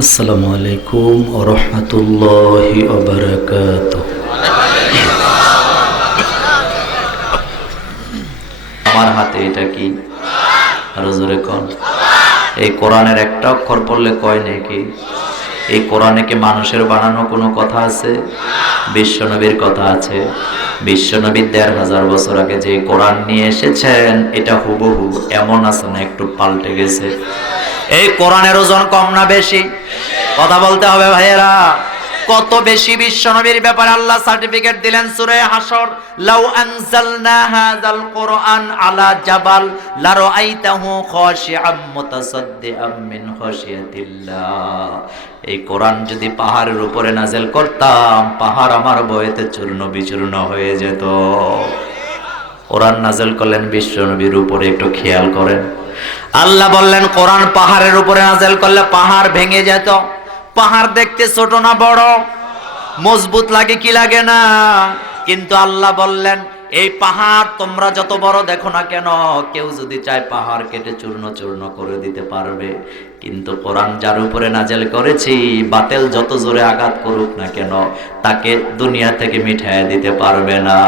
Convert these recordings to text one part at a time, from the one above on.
আসসালামু আলাইকুম ওয়া রাহমাতুল্লাহি ওয়া বারাকাতুহু। আমার হাতে এটা কি? আরো জোরে কোন। এই কোরআনের একটা অক্ষর পড়লে কয় নাকি? এই কোরআনে কি মানুষের বানানো কোনো কথা আছে? বিশ্বনবীর কথা আছে। বিশ্বনবী ১৫০০ বছর আগে যে কোরআন নিয়ে এসেছেন এটা হুবহু, এমন আছে না একটু পাল্টে গেছে? এই কোরআনের ওজন কম না বেশি? কথা বলতে হবে ভাইয়েরা। কত বেশি বিশ্বনবীর ব্যাপারে আল্লাহ সার্টিফিকেট দিলেন সূরা হাসর, লাউ আনজালনা হাযাল কুরআন আলা জাবাল লারাআইতাহু খাশিআম মুতাসাদ্দিআম মিন খাশিয়াতিল্লাহ। এই কোরআন যদি পাহাড়ের উপরে নাযিল করতাম, পাহাড় আমার ভয়েতে চূর্ণ বিচূর্ণ হয়ে যেত। কোরআন নাযিল করলেন বিশ্বনবীর উপরে, একটু খেয়াল করেন। আল্লাহ বললেন কোরআন পাহাড়ের উপরে নাযিল করলে পাহাড় ভেঙে যেত। পাহাড় দেখতে ছোট না বড়? মজবুত লাগে কি লাগে না? কিন্তু আল্লাহ বললেন এই পাহাড় তোমরা যত বড় দেখো না কেন, কেউ যদি চায় পাহাড় কেটে চূর্ণ চূর্ণ করে দিতে পারবে। কিন্তু কোরআন যার উপরে নাযিল করেছি, বাতিল যত জোরে আঘাত করুক না কেন, তাকে দুনিয়া থেকে মিটাইয়া দিতে পারবে না।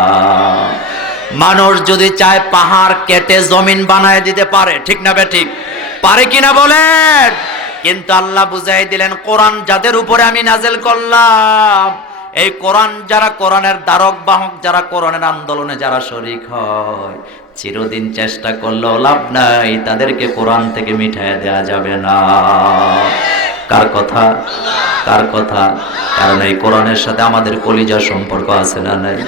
মানুষ যদি চায় পাহাড় কেটে জমিন বানায় দিতে পারে, ঠিক না বেঠিক? পারে কিনা বলেন? কিন্তু আল্লাহ বুঝাই দিলেন কোরআন যাদের উপরে আমি নাযিল করলাম, এই কোরআন যারা কোরআনের ধারক বাহক, যারা কোরআনের আন্দোলনে যারা শরীক হয়, চিরদিন চেষ্টা করলেও লাভ নাই, তাদেরকে কোরআন থেকে মিটাইয়া দেয়া যাবে না। কার কথা? কার কথা? কারণ এই কোরআনের সাথে আমাদের কলিজার সম্পর্ক আছে না নাই?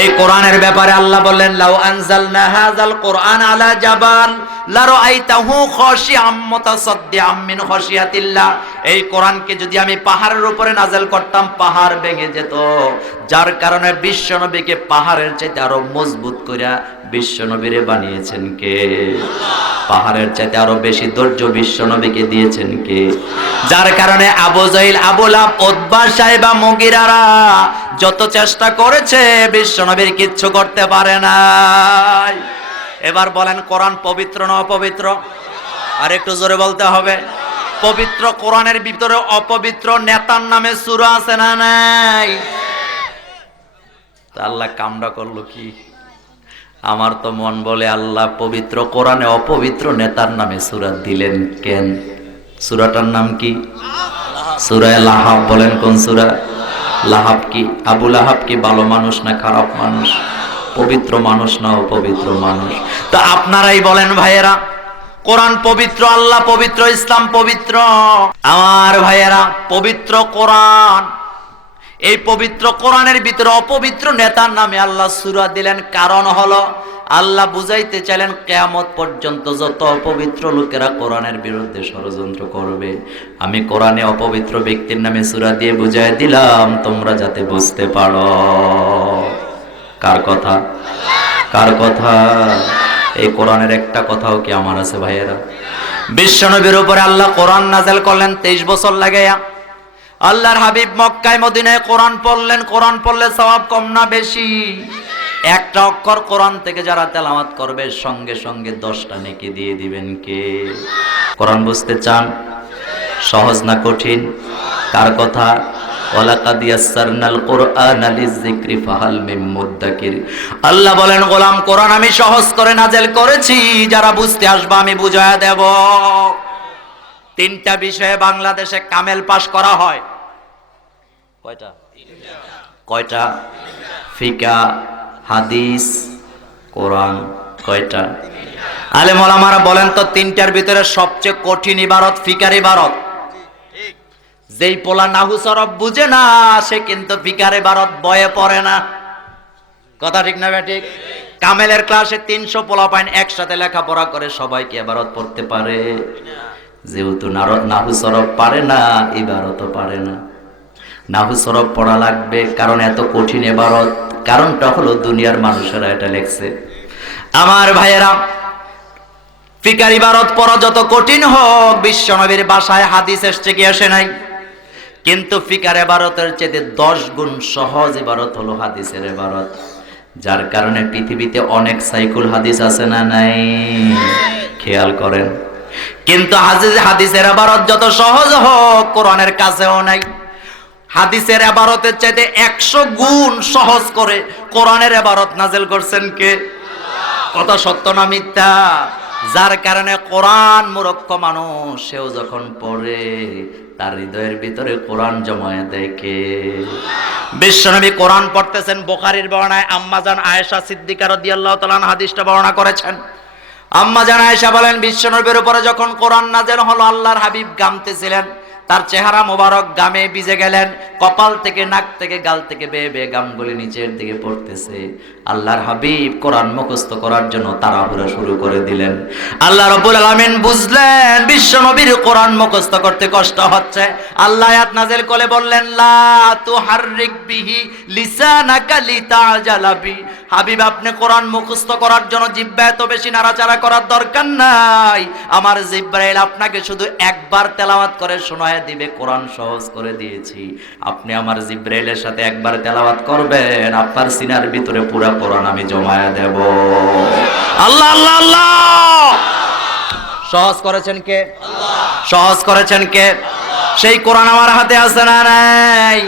এই কোরআনের ব্যাপারে আল্লাহ বললেন লাউ আনজালনা হাযাল কুরআন আলা জাবাল লারাআইতাহু খাশিআম মুতাসাদ্দিআম মিন খাশিয়াতিল্লাহ। এই কোরআনকে যদি আমি পাহাড়ের উপরে নাযিল করতাম, পাহাড় ভেঙে যেত। যার কারণে বিশ্বনবীকে পাহাড়ের চাইতে আরো মজবুত কইরা বিশ্বনবীরে বানিয়েছেন কে? পাহাড়ের চাইতে আরো বেশি ধৈর্য বিশ্বনবীকে দিয়েছেন কে? যার কারণে আবু জাহিল, আবু লাহাব, উতবা, সাইবা, মুগিরারা যত চেষ্টা করেছে বিশ্বনবীর কিচ্ছু করতে পারে নাই। এবার বলেন কোরআন পবিত্র না অপবিত্র? আর একটু জোরে বলতে হবে। পবিত্র কোরআনের ভিতরে অপবিত্র নেতার নামে সূরা আছে না নাই? তা আল্লাহ কামড়া করলো কি? আমার তো মন বলে আল্লাহ পবিত্র কোরআনে অপবিত্র নেতার নামে সূরা দিলেন কেন? সূরাটার নাম কি? সূরা লাহাব। বলেন কোন সূরা? লাহাব কি? আবু লাহাব কি ভালো মানুষ না খারাপ মানুষ? পবিত্র মানুষ না অপবিত্র মানুষ? তা আপনারাই বলেন ভাইয়েরা, কোরআন পবিত্র, আল্লাহ পবিত্র, ইসলাম পবিত্র। আমার ভাইয়েরা, পবিত্র কোরআন, এই পবিত্র কোরআনের ভিতরে অপবিত্র নেতার নামে আল্লাহ সূরা দিলেন। কারণ হলো আল্লাহ বুঝাইতে চাইলেন কিয়ামত পর্যন্ত যত অপবিত্র লোকেরা কোরআনের বিরুদ্ধে ষড়যন্ত্র করবে, আমি কোরআনে অপবিত্র ব্যক্তির নামে সূরা দিয়ে বুঝাই দিলাম, তোমরা যাতে বুঝতে পারো। কার কথা? কার কথা? এই কোরআনের একটা কথাও কি আমার আছে ভাইয়েরা? বিশ্বনবীর উপরে আল্লাহ কোরআন নাযিল করলেন 23 বছর লাগাইয়া। আল্লাহর হাবিব মক্কায় মদিনায় কোরআন পড়লেন। কোরআন পড়লে সওয়াব কম না বেশি? একটা অক্ষর কোরআন থেকে যারা তেলাওয়াত করবে সঙ্গে সঙ্গে 10টা নেকি দিয়ে দিবেন কে? কোরআন বুঝতে চান? সহজ না কঠিন? কার কথা? ওয়ালাকাদ ইয়াসসারনাল কুরআনা লিযিকরি ফাহাল মিন মুদ্দাকির। আল্লাহ বলেন গোলাম, কোরআন আমি সহজ করে নাযিল করেছি, যারা বুঝতে আসবে আমি বুঝায়া দেব। 3টা বিষয়ে বাংলাদেশে কামেল পাশ করা হয়। কয়টা? কয়টা? ফিকা, হাদিস, কোরআন। কয়টা? আলেম ওলামারা বলেন তো 3টার ভিতরে সবচেয়ে কঠিন ইবারত ফিকার ইবারত। যেই পোলা নাহু সরফ বুঝে না, সে কিন্তু ফিকার ইবারত বয়ে পড়ে না। কথা ঠিক না ঠিক? কামেলের ক্লাসে 300 পোলাপাইন একসাথে লেখাপড়া করে, সবাই কি ইবারত পড়তে পারে? যেহেতু নাহু সরফ পারে না, ইবারতও পারে না। নাহু সরফ পড়া লাগবে, কারণ এত কঠিন ইবারত। কারণটা হলো দুনিয়ার মানুষেরা এটা লেখছে। আমার ভাইয়েরা, ফিকার ইবারত পড়া যত কঠিন হোক, বিশ্বনবীর ভাষায় হাদিস এসছে কি আসে নাই? কিন্তু ফিকার ইবারতের চেয়ে 10 গুণ সহজ ইবারত হলো হাদিসের ইবারত। যার কারণে পৃথিবীতে অনেক সাইকুল হাদিস আছে না নাই? খেয়াল করেন। কিন্তু হাদিসের ইবারত যত সহজ হোক কোরআনের কাছেও নাই। হাদিসের ইবারতের চাইতে 100 গুণ সহজ করে কোরআনের ইবারত নাযিল করছেন কে? কথা সত্য না মিথ্যা? যার কারণে কোরআন মূর্খ মানুষ সেও যখন পড়ে তার হৃদয়ের ভিতরে কোরআন জমায়ে দেয় কে? বিশ্বনবী কোরআন পড়তেছেন, বুখারীর বর্ণনায় আম্মাজান আয়েশা সিদ্দিকা রাদিয়াল্লাহু তাআলা আনহা হাদিসটা বর্ণনা করেছেন। আম্মাজান আয়েশা বলেন, বিশ্বনবীর উপরে যখন কোরআন নাযিল হলো আল্লাহর হাবিব গামতেছিলেন, তার চেহারা মোবারক গামে ভিজে গেলেন, কপাল থেকে নাক থেকে গাল থেকে বেয়ে বেয়ে গামগুলি নিচের দিকে পড়তেছে। আল্লাহর হাবিব কোরআন মুখস্থ করার জন্য তাড়াহুড়া শুরু করে দিলেন। আল্লাহ রাব্বুল আলামিন বুঝলেন বিশ্বনবীর কোরআন মুখস্থ করতে কষ্ট হচ্ছে। আল্লাহ আয়াত নাযিল করে বললেন, লা তুহাররিক বিহি লিসানাকা লিতাজালা বি। হাবিব, আপনি কোরআন মুখস্থ করার জন্য জিহ্বা এত বেশি নাড়াচাড়া করার দরকার নাই। আমার জিবরাইল আপনাকে শুধু একবার তেলাওয়াত করে শোনায় দিবে, কোরআন সহজ করে দিয়েছি। আপনি আমার জিবরাইলের সাথে একবার তেলাওয়াত করবেন, আপনার সিনার ভিতরে পুরো কোরআন আমি জমায়া দেব। আল্লাহ আল্লাহ আল্লাহ। সহজ করেছেন কে? আল্লাহ। সহজ করেছেন কে? আল্লাহ। সেই কোরআন আমার হাতে আছে না নাই?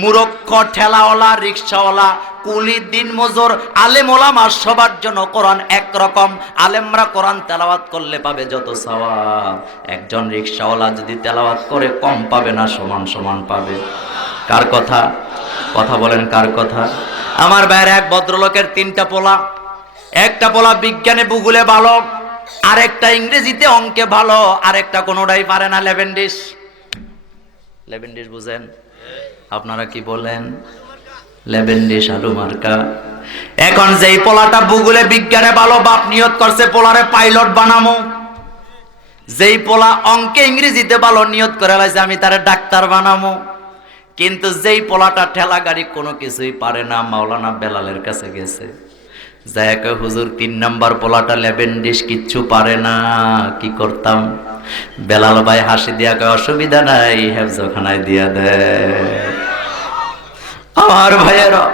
মূর্খ ঠেলাওয়ালা, রিকশাওয়ালা, কুলি, দিন মজুর, আলেম ওলামা সবার জন্য কোরআন একরকম। আলেমরা কোরআন তেলাওয়াত করলে পাবে যত সওয়াব, একজন রিকশাওয়ালা যদি তেলাওয়াত করে কম পাবে না সমান সমান পাবে। কার কথা? কথা বলেন কার কথা? আমার বাইরে এক ভদ্রলোকের 3টা পোলা। একটা পোলা বিজ্ঞানে ভূগোলে ভালো, আরেকটা ইংরেজিতে অঙ্কে ভালো, আরেকটা কোনোটাই পারে না। লেভেন্ডিস। লেভেন্ডিস বুঝেন? আপনারা কি বলেন? লেভেন্ডিস আলু মার্কা। এখন যেই পোলাটা ভূগোলে বিজ্ঞানে ভালো, বাপ নিয়ত করছে পোলারে পাইলট বানামো। যেই পোলা অঙ্কে ইংরেজিতে ভালো, নিয়ত করে লাইছে আমি তারে ডাক্তার বানামো। কিন্তু যেই পোলাটা ঠেলা গাড়ি কোনো কিছুই পারে না, মাওলানা বেলালের কাছে গেছে, যায় কয়, হুজুর 3 নাম্বার পোলাটা লেভেন্ডিস কিচ্ছু পারে না, কি করতাম? বেলাল ভাই হাসি দিয়া কয়, অসুবিধা নাই, হেফজখানায় দিয়া দেয়। আমার ভাইয়েরা,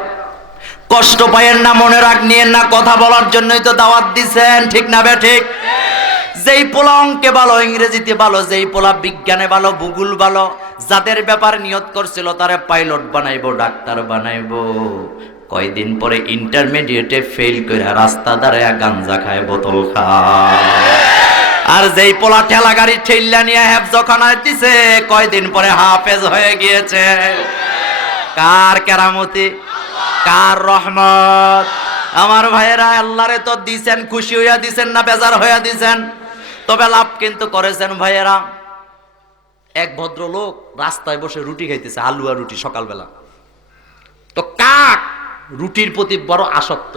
কষ্ট পায়েন না, মনে রাখ নিয়েন না, কথা বলার জন্যই তো দাওয়াত দিছেন, ঠিক না বে ঠিক? যেই পোলা অঙ্কে ভালো, ইংরেজিতে ভালো, যেই পোলা বিজ্ঞানে ভালো, ভূগোল ভালো, যাদের ব্যাপারে নিয়ত করছিল তারে পাইলট বানাইবো, ডাক্তার বানাইবো, কয়দিন পরে ইন্টারমিডিয়েটে ফেল করে রাস্তা দাঁড়ায় গাঞ্জা খায়, বোতল খায়। আর যেই পোলা ঠেলা গাড়ি ঠেল্লা নিয়ে হেফজখানায় দিছে, কয়দিন পরে হাফেজ হয়ে গিয়েছে। কার কেরামতি, কার রহমত? আমার ভাইয়েরা, আল্লাহরে তো দিছেন, খুশি হইয়া দিছেন না বেজার হইয়া দিছেন? তবে লাভ কিন্তু করেছেন ভাইয়েরা। এক ভদ্রলোক রাস্তায় বসে রুটি খাইতেছে, আলুয়া রুটি, সকালবেলা। তো কাক রুটির প্রতি বড় আসক্ত,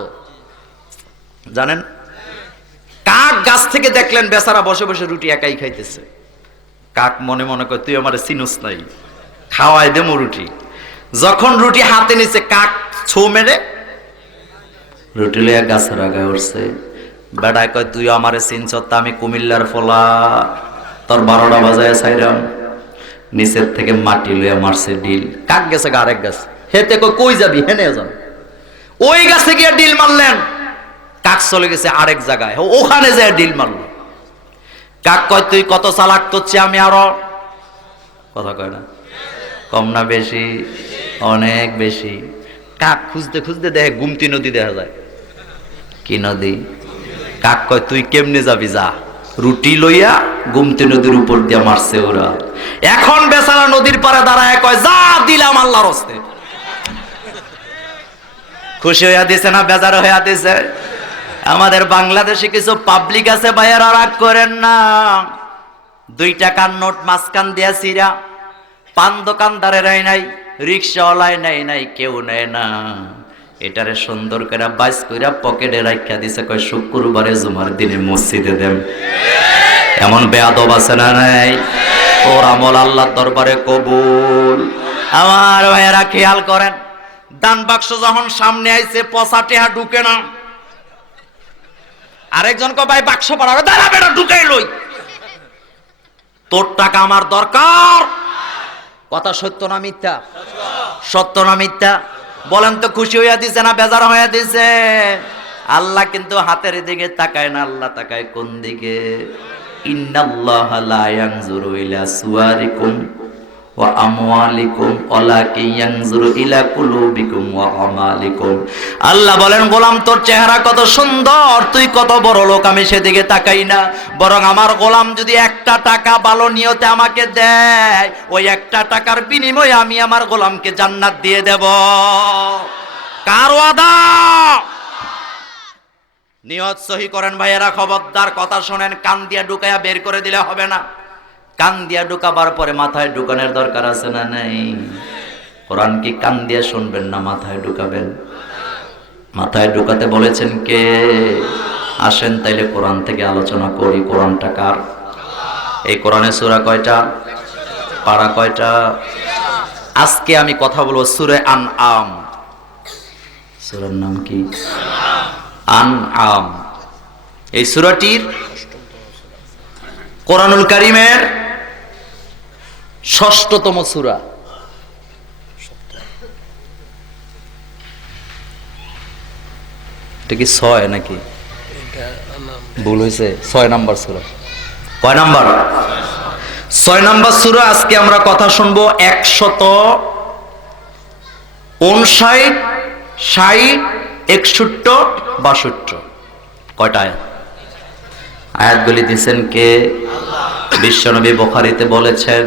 জানেন? কাক গাছ থেকে দেখলেন বেচারা বসে বসে রুটি একাই খাইতেছে। কাক মনে মনে করে, তুই আমার চিনুস নাই, খাওয়াই দেবো রুটি। যখন রুটি হাতে নিছে, কাক ছো মেরে রুটি লইয়া গাছের আগায় উঠছে। বেড়ায় কয়, তুই আমারে চিনছ? তা আমি কুমিল্লার ফলা, তোর 12টা বাজায় ছাইরাম। নিচের থেকে মাটি লইয়া মারছে ডিল। কাক গেছে আরেক গাছ, হেতে কই যাবি, হেনে যান। ওই গাছে গিয়ে ডিল মারলেন। কাক চলে গেছে আরেক জায়গায়, ওখানে যায় ডিল মারল। কাক কয়, তুই কত চালাক, তোর চেয়ে আমি আরো। কথা কয় না? কম না বেশি? অনেক বেশি। কাক খুঁজতে খুঁজতে দেখে গুমতি নদী দেখা যায়। কি নদী? কাক কয়, তুই কেমনে যাবি, যা। রুটি লইয়া গুমতি নদীর উপর দিয়া মারছে ওরা। এখন বেচারা নদীর পারে দাঁড়ায় কয়, যা দিলাম আল্লাহর হস্তে। খুশি হইয়া দিছে না বেজার হইয়া দিছে? আমাদের বাংলাদেশে কিছু পাবলিক আছে, ভাইয়েরা রাগ করেন না। 2 টাকার নোট মাঝখান দিয়া ছিঁড়া, পান দোকানদারের নাই, রিক্সাওয়ালায় নাই, কেউ নেয় না। এটারে সুন্দর করে বাইস কইরা পকেটে রাখা দিছে, কয় শুক্রবারে জুমার দিনে মসজিদে দেন। এমন বেয়াদব আছে না নাই? ওর আমল আল্লাহর দরবারে কবুল। আমার ভাইয়েরা খেয়াল করেন, দান বাক্স যখন সামনে আইছে, পচা টেহা ঢুকে না। আরেকজন কয়, ভাই বাক্স পাড়াবে, দাঁড়া বেটা ঢুকাই লই, তোর টাকা আমার দরকার। কথা সত্য না মিথ্যা? সত্য না মিথ্যা? বলেন তো, খুশি হইয়া দিছে না বেজার হইয়া দিছে? আল্লাহ কিন্তু হাতের দিকে তাকায় না, আল্লাহ তাকায় কোন দিকে? ইন্নাল্লাহা লা ইয়ানজুরু ইলা সুওয়ারিকুম ওয়া আমওয়ালিকুম ওয়ালাকিন ইয়ানজুরু ইলা কুলুবিকুম ওয়া আমালিকুম। আল্লাহ বলেন, গোলাম তোর চেহারা কত সুন্দর, তুই কত বড় লোক, আমি সেদিকে তাকাই না। বরং আমার গোলাম যদি একটা টাকা ভালো নিয়তে আমাকে দেয়, ওই একটা টাকার বিনিময়ে আমি আমার গোলামকে জান্নাত দিয়ে দেব। কার ওয়াদা? নিয়ত সহি করেন ভাইয়েরা, খবরদার কথা শোনেন, কান দিয়া ঢুকায়া বের করে দিলে হবে না। কান দিয়া ঢুকাবার পরে মাথায় ঢুকানোর দরকার আছে না নাই? কোরআন কি কান দিয়ে শুনবেন না মাথায় ঢুকাবেন? মাথায় ঢুকাতে বলেছেন কে? আসেন তাইলে কোরআন থেকে আলোচনা করি। কোরআনটা কার? এই কোরআনের সূরা কয়টা? পারা কয়টা? আজকে আমি কথা বলবো সূরা আনআম। সূরার নাম কি? আনআম। এই সূরাটির কোরআনুল কারীমের ৬ষ্ঠতম সূরা। এটা কি ৬ নাকি ভুল হয়েছে? ৬ নাম্বার সূরা। কয় নাম্বার? ৬ নাম্বার সূরা। আজকে আমরা কথা শুনবো ১৫৯, ৬০, ৬১, ৬২। কয়টা আয়াত? আয়াতগুলি দিয়েছেন কে? বিশ্বনবী বুখারীতে বলেছেন,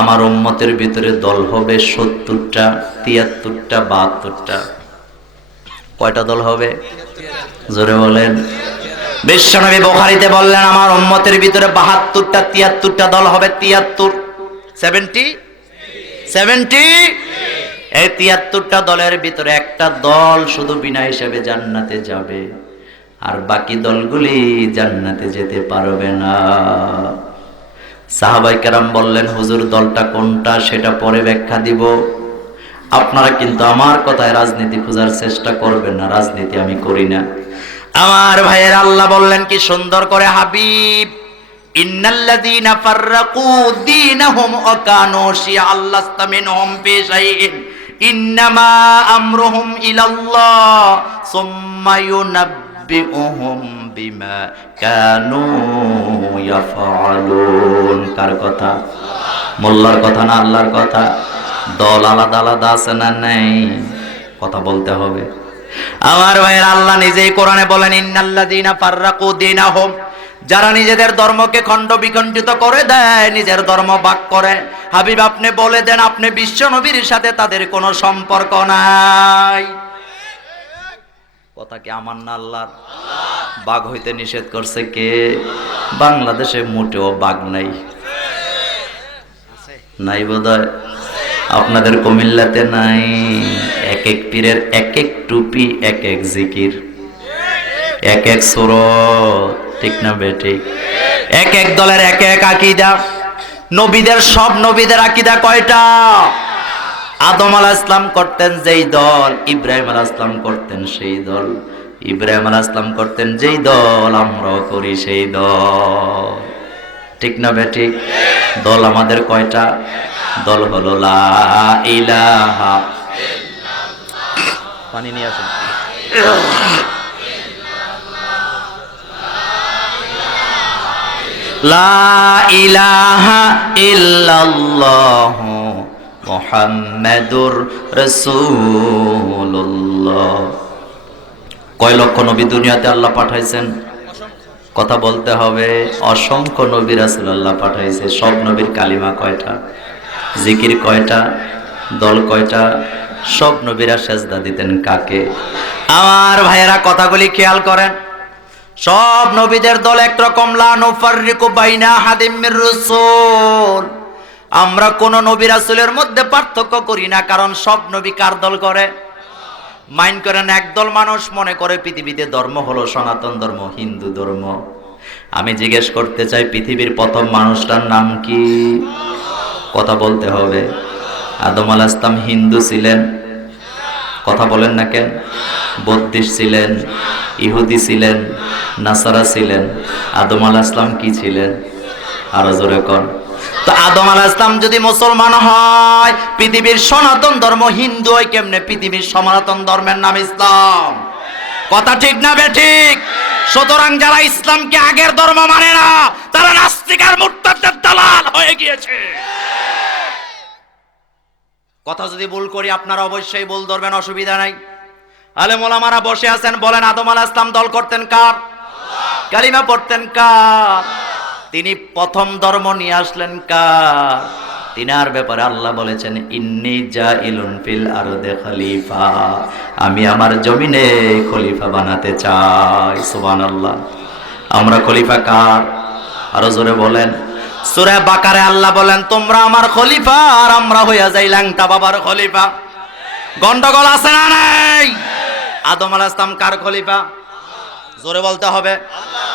আমার উম্মতের ভিতরে দল হবে ৭০টা, ৭৩টা, ৭২টা। কয়টা দল হবে? জোরে বলেন। বিশ্বনবী বুখারীতে বললেন, আমার উম্মতের ভিতরে ৭২টা, ৭৩টা দল হবে। ৭৩, 70। এই ৭৩টা দলের ভিতরে একটা দল শুধু বিনা হিসাবে জান্নাতে যাবে, আর বাকি দলগুলি জান্নাতে যেতে পারবে না। সাহাবায়ে কেরাম বললেন, হুজুর দলটা কোনটা সেটা পরে ব্যাখ্যা দিব। আপনারা কিন্তু আমার কথায় রাজনীতি খোঁজার চেষ্টা করবেন না, রাজনীতি আমি করি না। আমার ভাইয়ের আল্লাহ বললেন কি সুন্দর করে, হাবিব ইন্নাল্লাযীনা ফাররাকু দীনাহুম ওয়া কানু শিয়া'আন লাস্তা মিনহুম ফি শাইইন ইন্নামা আমরুহুম ইলাল্লাহ সুম্মা ইউনাব্বিউহুম বিমা কানু ইয়াফআলুন। কার কথা? মোল্লার কথা না আল্লাহর কথা? দল আলাদা আলাদা আছে না নাই? কথা বলতে হবে। আমার ভাইয়ের আল্লাহ নিজেই কোরআনে বলেন, ইন্নাল্লাযীনা ফাররাকু দীনাহুম, যারা নিজেদের ধর্মকে খণ্ড বিখণ্ডিত করে দেয়, নিজের ধর্ম ভাগ করে। হাবিব আপনি বলে দেন, আপনি বিশ্ব নবীর সাথে তাদের কোনো সম্পর্ক নাই। কথা কি আমার না আল্লাহর? বাঘ হইতে নিষেধ করছে কে? বাংলাদেশে মোটেও বাঘ নাই, নাই বোধহয়। আপনাদের কুমিল্লাতে নাই। এক এক পীরের এক এক টুপি, এক এক জিকির, এক এক সূরত, ঠিক না বেঠিক? এক এক দলের এক এক আকীদা। নবীদের, সব নবীদের আকীদা কয়টা? আদম আলাইহিস সালাম করতেন যেই দল, ইব্রাহিম আলাইহিস সালাম করতেন সেই দল, ইব্রাহিম আলাইহিস সালাম করতেন যেই দল, আমরাও করি সেই দল, ঠিক না বেঠিক? দল আমাদের কয়টা? দল হলো লা ইলাহা, পানি নিয়ে আসুন। লা ইলাহা ইল্লাল্লাহু মুহাম্মাদুর রাসূলুল্লাহ। কয় লক্ষ নবী দুনিয়াতে আল্লাহ পাঠাইছেন? কথা বলতে হবে। অসংখ্য নবী রাসূল আল্লাহ পাঠাইছে। সব নবীর কালিমা কয়টা? জিকির কয়টা? দল কয়টা? সব নবীরা সেজদা দিতেন কাকে? আমার ভাইয়েরা কথাগুলি খেয়াল করেন। সব নবীদের দল একরকম, লা নুফাররিকু বাইনা আহাদিম মির রাসূল। আমরা কোন নবী রাসূলের মধ্যে পার্থক্য করি না, কারণ সব নবী কার দল করে? মাইন্ড করেন, একদল মানুষ মনে করে পৃথিবীতে ধর্ম হলো সনাতন ধর্ম, হিন্দু ধর্ম। আমি জিজ্ঞেস করতে চাই, পৃথিবীর প্রথম মানুষটার নাম কি? কথা বলতে হবে। আদম আলাইহিস সালাম হিন্দু ছিলেন? কথা বলেন না কেন? বৌদ্ধিস্ট ছিলেন, ইহুদি ছিলেন, নাসারা ছিলেন। আদম আলাইহিস সালাম কি ছিলেন? আরো জোরে কোন। তো আদম আলাইহিস সালাম যদি মুসলমান হয়, পৃথিবীর সনাতন ধর্ম হিন্দু হয় কেমনে? পৃথিবীর সনাতন ধর্মের নাম ইসলাম। কথা ঠিক না বেঠিক? সুতরাং যারা ইসলামকে আগের ধর্ম মানে না তারা নাস্তিক আর মুরতাদদের দালাল হয়ে গিয়েছে। কথা যদি ভুল করি আপনারা অবশ্যই ভুল ধরবেন, অসুবিধা নাই। আলেম ওলামারা বসে আছেন, বলেন আদম আলাইহিস সালাম দল করতেন কার? কালিমা পড়তেন কার? তিনি প্রথম ধর্ম নিয়ে আসলেন কার? তিনার ব্যাপারে আল্লাহ বলেছেন ইন্নী জাইলুন ফিল আরদে খলিফা, আমি আমার জমিনে খলিফা বানাতে চাই। সুবহানাল্লাহ। আমরা খলিফা কার? আরো জোরে বলেন। সূরা বাকারায় আল্লাহ বলেন তোমরা আমার খলিফা আর আমরা হইয়া যাই ল্যাংটা বাবার খলিফা। গন্ডগোল আছে না নাই? আদম আলাইহিস সালাম কার খলিফা? জোরে বলতে হবে।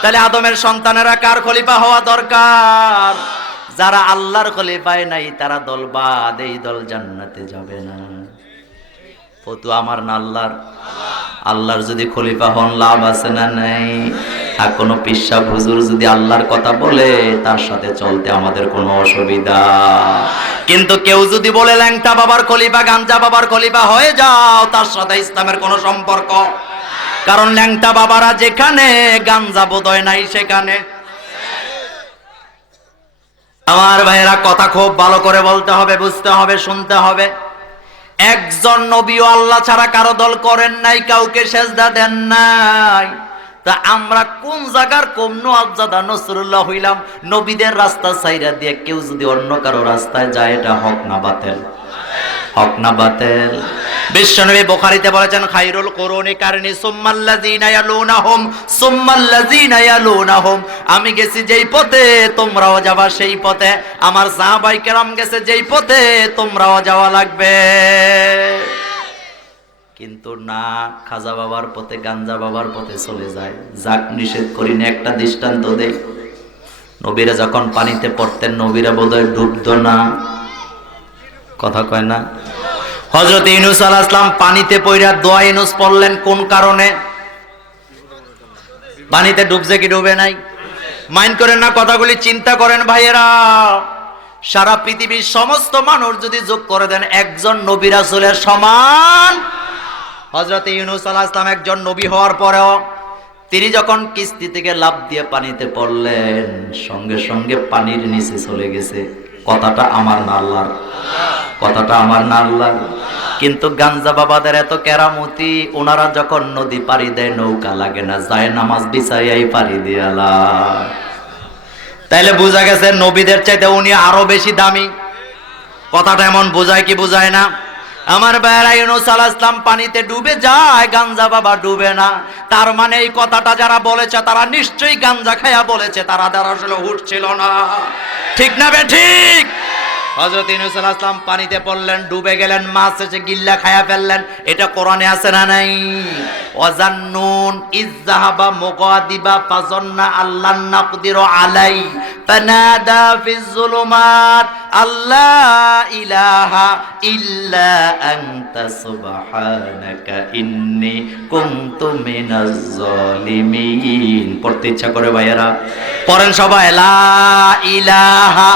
তাহলে আদমের সন্তানেরা কার খলিফা হওয়া দরকার? যারা আল্লাহর খলিফায় নাই তারা দলবাদ, এই দল জান্নাতে যাবে না। ফতু আমার না আল্লাহর? আল্লাহর যদি খলিফা হন লাভ আছে না নাই? আর কোনো পিশাব হুজুর যদি আল্লাহর কথা বলে তার সাথে চলতে আমাদের কোনো অসুবিধা, কিন্তু কেউ যদি বলে ল্যাংটা বাবার খলিফা, গাঞ্জা বাবার খলিফা হয়ে যাও, তার সাথে ইসলামের কোনো সম্পর্ক। কারণ ল্যাংটা বাবারা যেখানে গাঞ্জা বোধহয় নাই সেখানে। আমার ভাইয়েরা কথা খুব ভালো করে বলতে হবে, বুঝতে হবে, শুনতে হবে। একজন নবীও আল্লাহ ছাড়া কারো দল করেন নাই, কাউকে সেজদা দেন নাই। তা আমরা কোন জায়গার কমনু আবজাদা নসরুল্লাহ হইলাম? নবীদের রাস্তা ছাইরা দিয়ে কেউ যদি অন্য কারো রাস্তায় যায় এটা হক না বাতিল? হক না বাতিল? বিশ্বনবী বুখারীতে বলেছেন খায়রুল কুরুনি কারনি সুম্মাল্লাযিনা ইয়ালুনাহুম সুম্মাল্লাযিনা ইয়ালুনাহুম। আমি গেছি যেই পথে তোমরাও যাবা সেই পথে, আমার সাহাবায়ে কেরাম গেছে যেই পথে তোমরাও যাওয়া লাগবে। কিন্তু না, খাজা বাবার পথে, গাঞ্জা বাবার পথে চলে যায়। যাক, নিষেধ করি না, একটা দৃষ্টান্ত দেই। নবীরা যখন পানিতে পড়তেন নবীরা বোধহয় ডুবতো না, কথা কয় না? হযরত ইউনূস আলাইহিস সালাম পানিতে পড়া দোয়া ইউনূস পড়লেন কোন কারণে? পানিতে ডুবছে কি ডুবে নাই? মাইন্ড করেন না, কথাগুলি চিন্তা করেন ভাইয়েরা। সারা পৃথিবীর সমস্ত মানুষ যদি যোগ করে দেন একজন নবী রাসূলের সমান। হযরত ইউনূস আলাইহিস সালাম একজন নবী হওয়ার পরেও তিনি যখন কিস্তি থেকে লাফ দিয়ে পানিতে পড়লেন সঙ্গে সঙ্গে পানির নিচে চলে গেছে। কথাটা আমার না আল্লাহর? কথাটা আমার না আল্লাহর? কিন্তু গাঞ্জা বাবাদের এত কেরামতি, ওনারা যখন নদী পাড়ি দেয় নৌকা লাগে না, যায় নামাজ বিছাইয়াই পাড়ি দিয়ে আলায়। তাইলে বোঝা গেছে নবীদের চাইতে উনি আরো বেশি দামি। কথাটা এমন বোঝায় কি বোঝায় না? আমার ভাইয়েরা, ইউনূস আলাইহিস সালাম পানিতে ডুবে যায়, গাঞ্জা বাবা ডুবে না। তার মানে এই কথাটা যারা বলেছে তারা নিশ্চয়ই গাঞ্জা খায়া বলেছে, তারা দ্বারা আসলে হুঁশ ছিল না। ঠিক না বে ঠিক? হযরত ইউনূস আলাইহিস সালাম পানিতে পড়লেন, ডুবে গেলেন, মাছ এসে গিল্লা খায়া ফেললেন। এটা কোরআনে আছে না নাই? ওয়াজান্নুন ইযযাহাবা মুগাদিবা ফাযান্না আল্লান নাকদিরু আলাই ফানাদা ফিজ যুলুমাত আল্লা ইলাহা ইল্লা আনতা সুবহানাকা ইন্নী কুনতু মিনাজ জালিমিন। পড়তে ইচ্ছা করে ভাইয়েরা? পড়েন সবাই, লা ইলাহা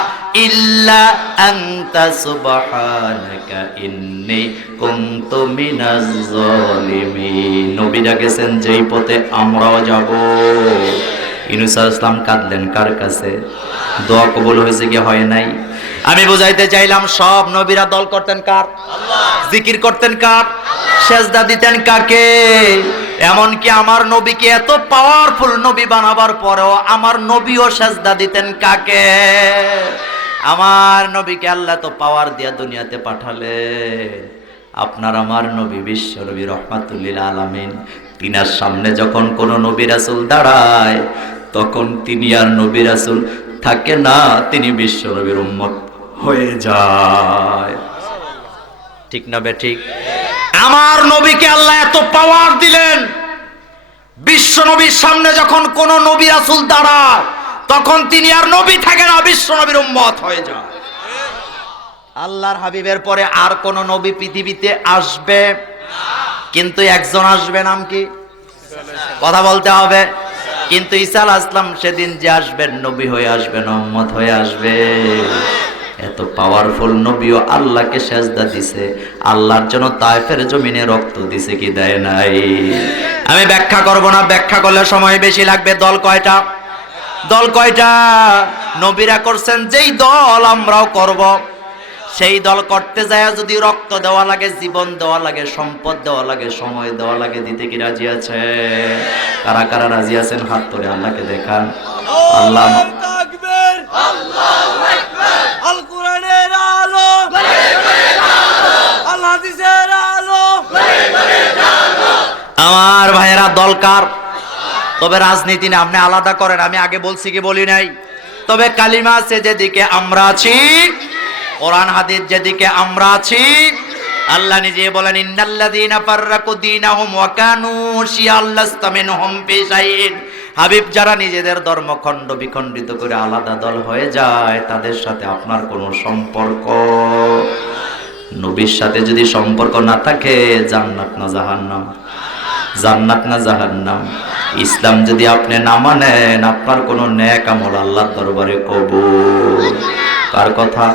ইল্লা আনতা সুবহানাকা ইন্নী কুনতু মিনাজ জালিমিন। নবীরা গেছেন যেই পথে আমরাও যাব। ইউনূস আলাইহিস সালাম কাঁদলেন কার কাছে? দোয়া কবুল হয়েছে কি হয় নাই? আমি বুঝাইতে চাইলাম সব নবীরা দল করতেন কার? আল্লাহ। জিকির করতেন কার? সেজদা দিতেন কাকে? এমনকি আমার নবীকে এত পাওয়ারফুল নবী বানাবার পরেও আমার নবীও সেজদা দিতেন কাকে? আমার নবীকে আল্লাহ তো পাওয়ার দিয়া দুনিয়াতে পাঠালেন। আপনার আমার নবী বিশ্ব নবী রহমাতুল লিল আলামিন, তিনার সামনে যখন কোন নবী রাসূল দাঁড়ায় তখন তিনি আর নবী রাসূল থাকে না, তিনি বিশ্ব নবীর উম্মত হয়ে যায়। ঠিক না বে ঠিক? আমার নবীকে আল্লাহ এত পাওয়ার দিলেন, বিশ্ব নবীর সামনে যখন কোন নবী রাসূল দাঁড়ায় তখন তিনি আর নবী থাকে না, বিশ্ব নবীর উম্মত হয়ে যায়। আল্লাহর হাবিবের পরে আর কোন নবী পৃথিবীতে আসবে কিন্তু একজন আসবে, নাম কি? কথা বলতে হবে। কিন্তু ঈসা আলাইহিস সালাম সেদিন যে আসবেন নবী হয়ে আসবেন, উম্মত হয়ে আসবে। এত পাওয়ারফুল নবীও আল্লাহকে সেজদা দিছে, আল্লাহর জন্য তায়েফের জমিনে রক্ত দিছে কি দেয় নাই? আমি ব্যাখ্যা করব না, ব্যাখ্যা করলে সময় বেশি লাগবে। দল কয়টা? দল কয়টা? নবীরা করছেন যেই দল আমরাও করব। সেই দল করতে যায় যদি রক্ত দেওয়া লাগে, জীবন দেওয়া লাগে, সম্পদ দেওয়া লাগে, সময় দেওয়া লাগে, দিতে কি রাজি আছে? কারা কারা রাজি আছেন হাত তুলে আল্লাহকে দেখান। আল্লাহ তাকবীর, আল্লাহু আকবার। আল কোরআনের আলো, আল হাদিসের আলো। আমার ভাইয়েরা, দরকার তবে রাজনীতি না, আপনি আলাদা করেন। আমি আগে বলছি কি বলি নাই? তবে কালিমা আছে যেদিকে আমরা আছি, কোরআন হাদিস যেদিকে আমরা আছি, আল্লাহ নিজে বলেন ইন্নাল্লাযীনা ফাররাকু দীনাহুম ওয়া কানু শিয়াল লাস্তা মিনহুম ফি শাইইন। হাবিব, যারা নিজেদের ধর্ম খণ্ড বিখণ্ডিত করে আলাদা দল হয়ে যায়, তাদের সাথে আপনার কোনো সম্পর্ক। নবীর সাথে যদি সম্পর্ক না থাকে, জান্নাত না জাহান্নাম? জান্নাত না জাহান্নাম? ইসলাম যদি আপনি না মানেন, আপনার কোনো নেক আমল আল্লাহর দরবারে কবুল। কার কথা?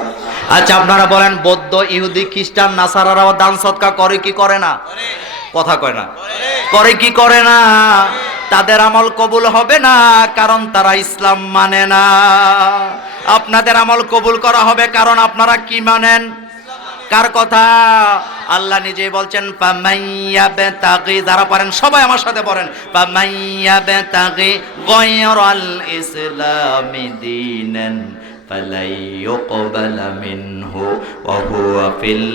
আচ্ছা আপনারা বলেন, বৌদ্ধ, ইহুদি, খ্রিস্টান, নাসারারাও দান সদকা করে কি করে না? কথা কয় না? করে কি করে না? তাদের আমল কবুল হবে না, কারণ তারা ইসলাম মানে না। আপনাদের আমল কবুল করা হবে, কারণ আপনারা কি মানেন? কার কথা? আল্লাহ নিজেই বলছেন ফামাইয়াবতাগি, যারা পারেন সবাই আমার সাথে পড়েন, ফামাইয়াবতাগি গায়রাল ইসলামি দীনান ফালাই ইউকবালা মিনহু ওয়া হুয়া ফিল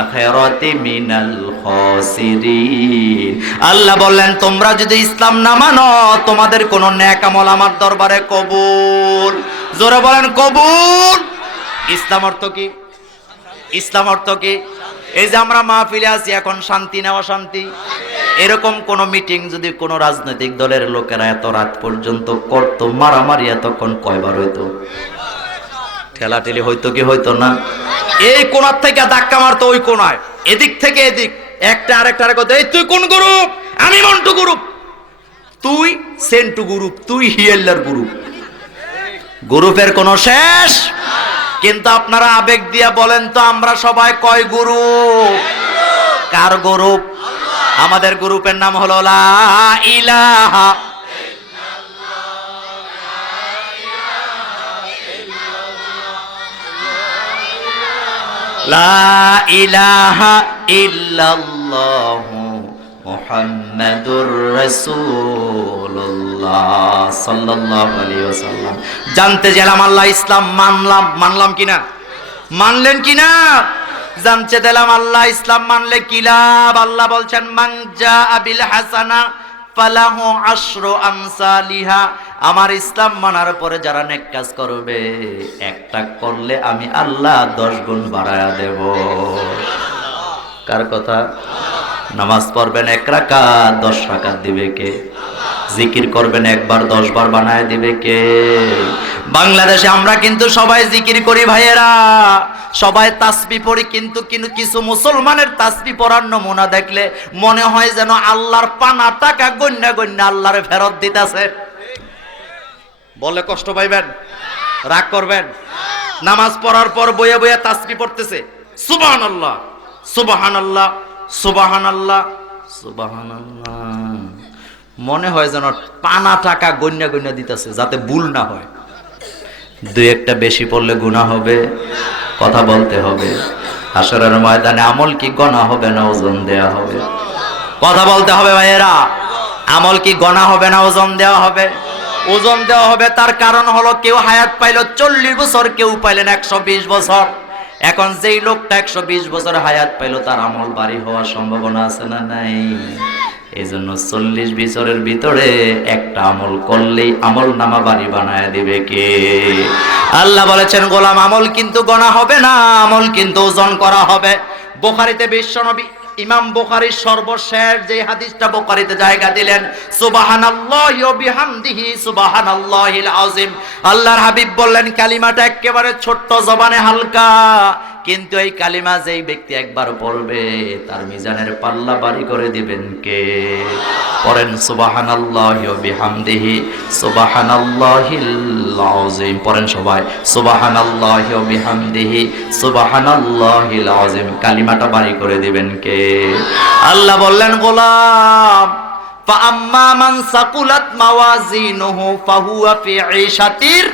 আখিরাতি মিনাল খাসিরিন। আল্লাহ বললেন, তোমরা যদি ইসলাম না মানো, তোমাদের কোনো নেক আমল আমার দরবারে কবুল। জোরে বলেন কবুল। ইসলাম অর্থ কি? ইসলাম অর্থ কি? এই যে আমরা মাহফিলে আছি এখন, শান্তি না অশান্তি? এরকম কোন মিটিং যদি কোন রাজনৈতিক দলের লোকেরা এত রাত পর্যন্ত করত, মারামারি এতক্ষণ কয়বার হইতো? ঠেলাঠেলি হইতো কি হইতো না? এই কোণার থেকে ধাক্কা মারতো ওই কোণায়, এদিক থেকে এদিক, একটা আরেকটার কথা, এই তুই কোন গ্রুপ? আমি মন্টু গ্রুপ। তুই সেন্টু গ্রুপ, তুই হিয়েলার গ্রুপ। গ্রুপের কোনো শেষ? কিন্তু আপনারা আবেগ দিয়া বলেন তো, আমরা সবাই কয় গ্রুপ? কার গ্রুপ? আমাদের গ্রুপের নাম হলো লা ইলাহা লা ইলাহা ইল্লাল্লাহু মুহাম্মাদুর রাসূলুল্লাহ সাল্লাল্লাহু আলাইহি ওয়াসাল্লাম। জানতে গেলাম আল্লাহ, ইসলাম মানলাম, মানলাম কিনা? মানলেন কিনা? জানতে দিলাম আল্লাহ, ইসলাম মানলে কি লাভ? আল্লাহ বলছেন মান জাআ বিল হাসানা ফালাহু আশরু আমসালিহা। আমার ইসলাম মানার পরে যারা নেক কাজ করবে, একটা করলে আমি আল্লাহ 10 গুণ বাড়ায়া দেব। কার কথা? নামাজ পড়বেন 1 রাকাত, 10 রাকাত দিবে কে? জিকির করবেন একবার, 10 বার বানায় দিবে কে? বাংলাদেশে আমরা কিন্তু সবাই জিকির করি ভাইয়েরা, সবাই তাসবিহ পড়ি, কিন্তু কিছু মুসলমানের তাসবিহ পড়ার নমুনা দেখলে মনে হয় যেন আল্লাহর পানা টাকা গণ্যা গণ্যা আল্লাহরে ফেরত দিতেছে। বলে কষ্ট পাইবেন? রাগ করবেন? নামাজ পড়ার পর বইয়া বইয়া তাসবিহ পড়তেছে, সুবহানাল্লাহ সুবহানাল্লাহ সুবহানাল্লাহ সুবহানাল্লাহ, মনে হয় যেন পানা টাকা গণ্যা গণ্যা দিতেছে, যাতে ভুল না হয়। 2-1টা বেশি পড়লে গুনাহ হবে। কথা বলতে হবে। হাসরের ময়দানে আমল কি গণা হবে না ওজন দেয়া হবে? কথা বলতে হবে ভাইয়েরা। আমল কি গণা হবে না ওজন দেওয়া হবে? ওজন দেওয়া হবে। তার কারণ হলো, কেউ হায়াত পাইল 40 বছর, কেউ পাইলেন 120 বছর। এখন যেই লোকটা 120 বছর হায়াত পাইল, তার আমল বাড়ি হওয়ার সম্ভাবনা আছে না নাই? এই জন্য 40 বছরের ভিতরে একটা আমল করলেই আমল নামা বাড়ি বানায় দিবে কে? আল্লাহ বলেছেন, গোলাম আমল কিন্তু গণা হবে না, আমল কিন্তু ওজন করা হবে। বুখারীতে বিশ্বনবী ইমাম বুখারীর সর্বশেষ যে হাদিসটা বুখারীতে জায়গা দিলেন, সুবহানাল্লাহি ওয়া বিহামদিহি সুবহানাল্লাহিল আযীম। আল্লাহর হাবিব বললেন, কালিমাটা একেবারে ছোট্ট জবানে হালকা, কিন্তু এই কালিমা যেই ব্যক্তি একবার পড়বে তার মিজানের পাল্লা ভারী করে দিবেন কে? পড়েন সুবহানাল্লাহি ওয়া বিহামদিহি সুবহানাল্লাহিল আযীম। পড়েন সবাই সুবহানাল্লাহি ওয়া বিহামদিহি সুবহানাল্লাহিল আযীম। কালিমাটা ভারী করে দিবেন কে? আল্লাহ বললেন, গোলাম ফাআম্মা মান সাকুলাত মাওয়াজিনুহু ফাহুয়া ফি ঈশাতির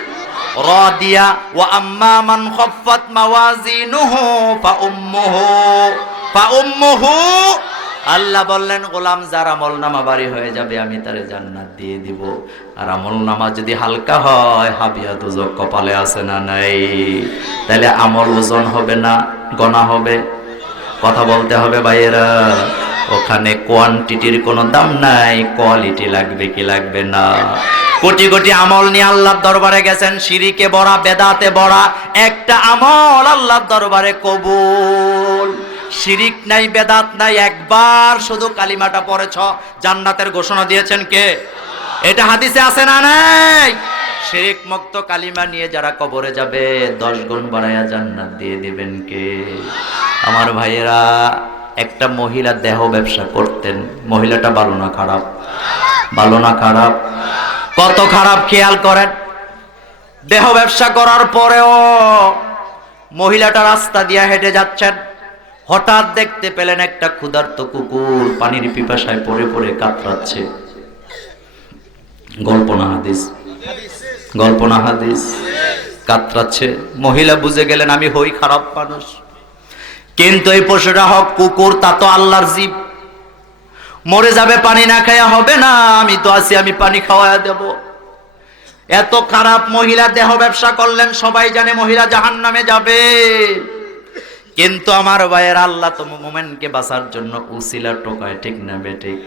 রাদিয়া ওয়া আম্মা মান খাফফাত মাওয়াজিনুহু ফাউম্মুহু। আল্লাহ বললেন, গোলাম যার আমলনামা ভারী হয়ে যাবে আমি তারে জান্নাত দিয়ে দিব, আর আমলনামা যদি হালকা হয় হাবিয়া দুজক কপালে আছে না নাই? তাহলে আমল ওজন হবে না গণা হবে? কথা বলতে হবে ভাইয়েরা। ওখানে কোয়ান্টিটির কোনো দাম নাই, কোয়ালিটি লাগবে কি লাগবে না? কোটি কোটি আমল নিয়ে আল্লাহর দরবারে গেছেন, শিরিকে বড়া বেদাতে বড়া, একটা আমল আল্লাহর দরবারে কবুল। শিরিক নাই বেদাত নাই, একবার শুধু কালিমাটা পড়েছ জান্নাতের ঘোষণা দিয়েছেন কে? এটা হাদিসে আছে না নাই? শিরিক মুক্ত কালিমা নিয়ে যারা কবরে যাবে 10 গুণ বাড়ায়া জান্নাত দিয়ে দিবেন কে? আমার ভাইয়েরা, একটা মহিলা দেহ ব্যবসা করতেন। মহিলাটা ভালো না খারাপ? ভালো না খারাপ? কত খারাপ খেয়াল করেন। দেহ ব্যবসা করার পরেও মহিলাটা রাস্তা দিয়ে হেঁটে যাচ্ছেন, হঠাৎ দেখতে পেলেন একটা ক্ষুধার্ত কুকুর পানির পিপাসায় পড়ে পড়ে কাতরাচ্ছে। গল্প না হাদিস? গল্প না হাদিস? কাতরাচ্ছে। মহিলা বুঝে গেলেন আমি হই খারাপ মানুষ, কিন্তু এই পশুটা হক কুকুর, তা তো আল্লাহর জীব, মরে যাবে পানি না খায়া হবে না, আমি তো আছি, আমি পানি খাওয়ায়া দেব। এত খারাপ মহিলা দেহ ব্যবসা করলেন, সবাই জানে মহিলা জাহান্নামে যাবে। কিন্তু আমার ভাইয়ের আল্লাহ তো মুমিনকে বাঁচার জন্য উসিলা টোকায়, ঠিক না বেঠিক?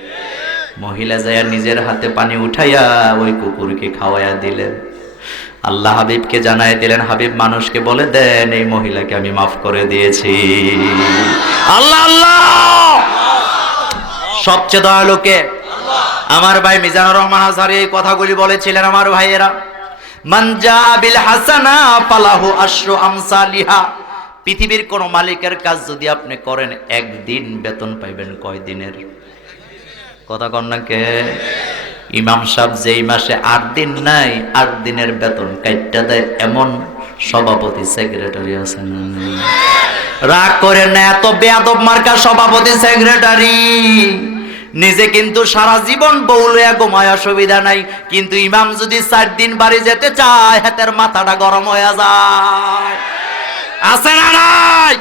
মহিলা যায় নিজের হাতে পানি উঠাইয়া ওই কুকুরকে খাওয়াইয়া দিলেন। আল্লাহ হাবিবকে জানাই দিলেন, হাবিব মানুষকে বলে দেন এই মহিলাকে আমি মাফ করে দিয়েছি। আল্লাহ আল্লাহ, সবচেয়ে দয়ালু কে? আমার ভাই মিজানুর রহমান আজহারী এই কথাগুলি বলেছিলেন। আমার ভাইয়েরা, মান জা বিল হাসানা ফালাহু আশরু আমসালিহা। পৃথিবীর কোন মালিকের কাজ যদি আপনি করেন একদিন বেতন পাইবেন কয় দিনের? কথা কন না কে? ইমাম সাহেব যেই মাসে 8 দিন নাই 8 দিনের বেতন কাইটটা দেয় এমন সভাপতি সেক্রেটারি আছে না? রাগ করে না, এত বেয়াদব মার্কা সভাপতি সেক্রেটারি নিজে কিন্তু সারা জীবন বউলিয়া ঘুমায়, অসুবিধা নাই, কিন্তু ইমাম যদি 4 দিন বাড়ি যেতে চায় হাতের মাথাটা গরম হয়ে যায়। আছে না নাই?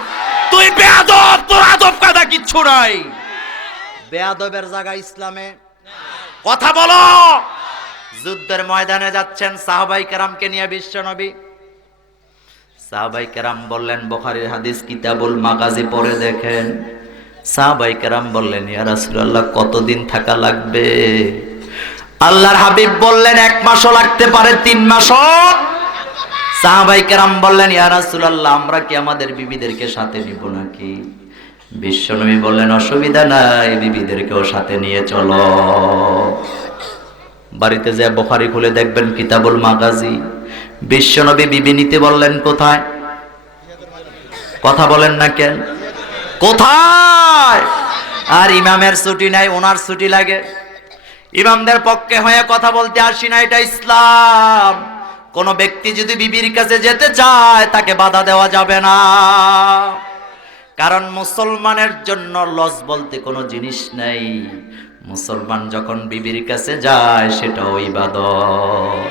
তুই বেয়াদব, তোর আদব কাদা কিচ্ছু নাই। বেয়াদবের জায়গা ইসলামে? কথা বলো। যুদ্ধের ময়দানে যাচ্ছেন সাহাবাই কেরামকে নিয়ে বিশ্বনবী। সাহাবাই কেরাম বললেন, বুখারীর হাদিস কিতাবুল মাগাজি পড়ে দেখেন। সাহাবাই কেরাম বললেন, ইয়া রাসূলুল্লাহ কতদিন থাকা লাগবে? আল্লাহর হাবিব বললেন 1 মাসও লাগতে পারে, 3 মাসও। সাহাবাই কেরাম বললেন, ইয়া রাসূলুল্লাহ আমরা কি আমাদের বিবিদেরকে সাথে নিব নাকি? বিশ্বনবী বললেন, অসুবিধা নাই, বিবিদেরকেও সাথে নিয়ে চলো। বাড়িতে যে বুখারী খুলে দেখবেন কিতাবুল মাগাজি, বিশ্বনবী বিবি নিতে বললেন কোথায়? কথা বলেন না কেন? কোথায়? আর ইমামের ছুটি নাই, ওনার ছুটি লাগে। ইমামদের পক্ষে হয়ে কথা বলতে আসি না, এটা ইসলাম। কোন ব্যক্তি যদি বিবির কাছে যেতে চায় তাকে বাধা দেওয়া যাবে না, কারণ মুসলমানের জন্য লস বলতে কোনো জিনিস নাই। মুসলমান যখন বিবির কাছে যায় সেটাও ইবাদত।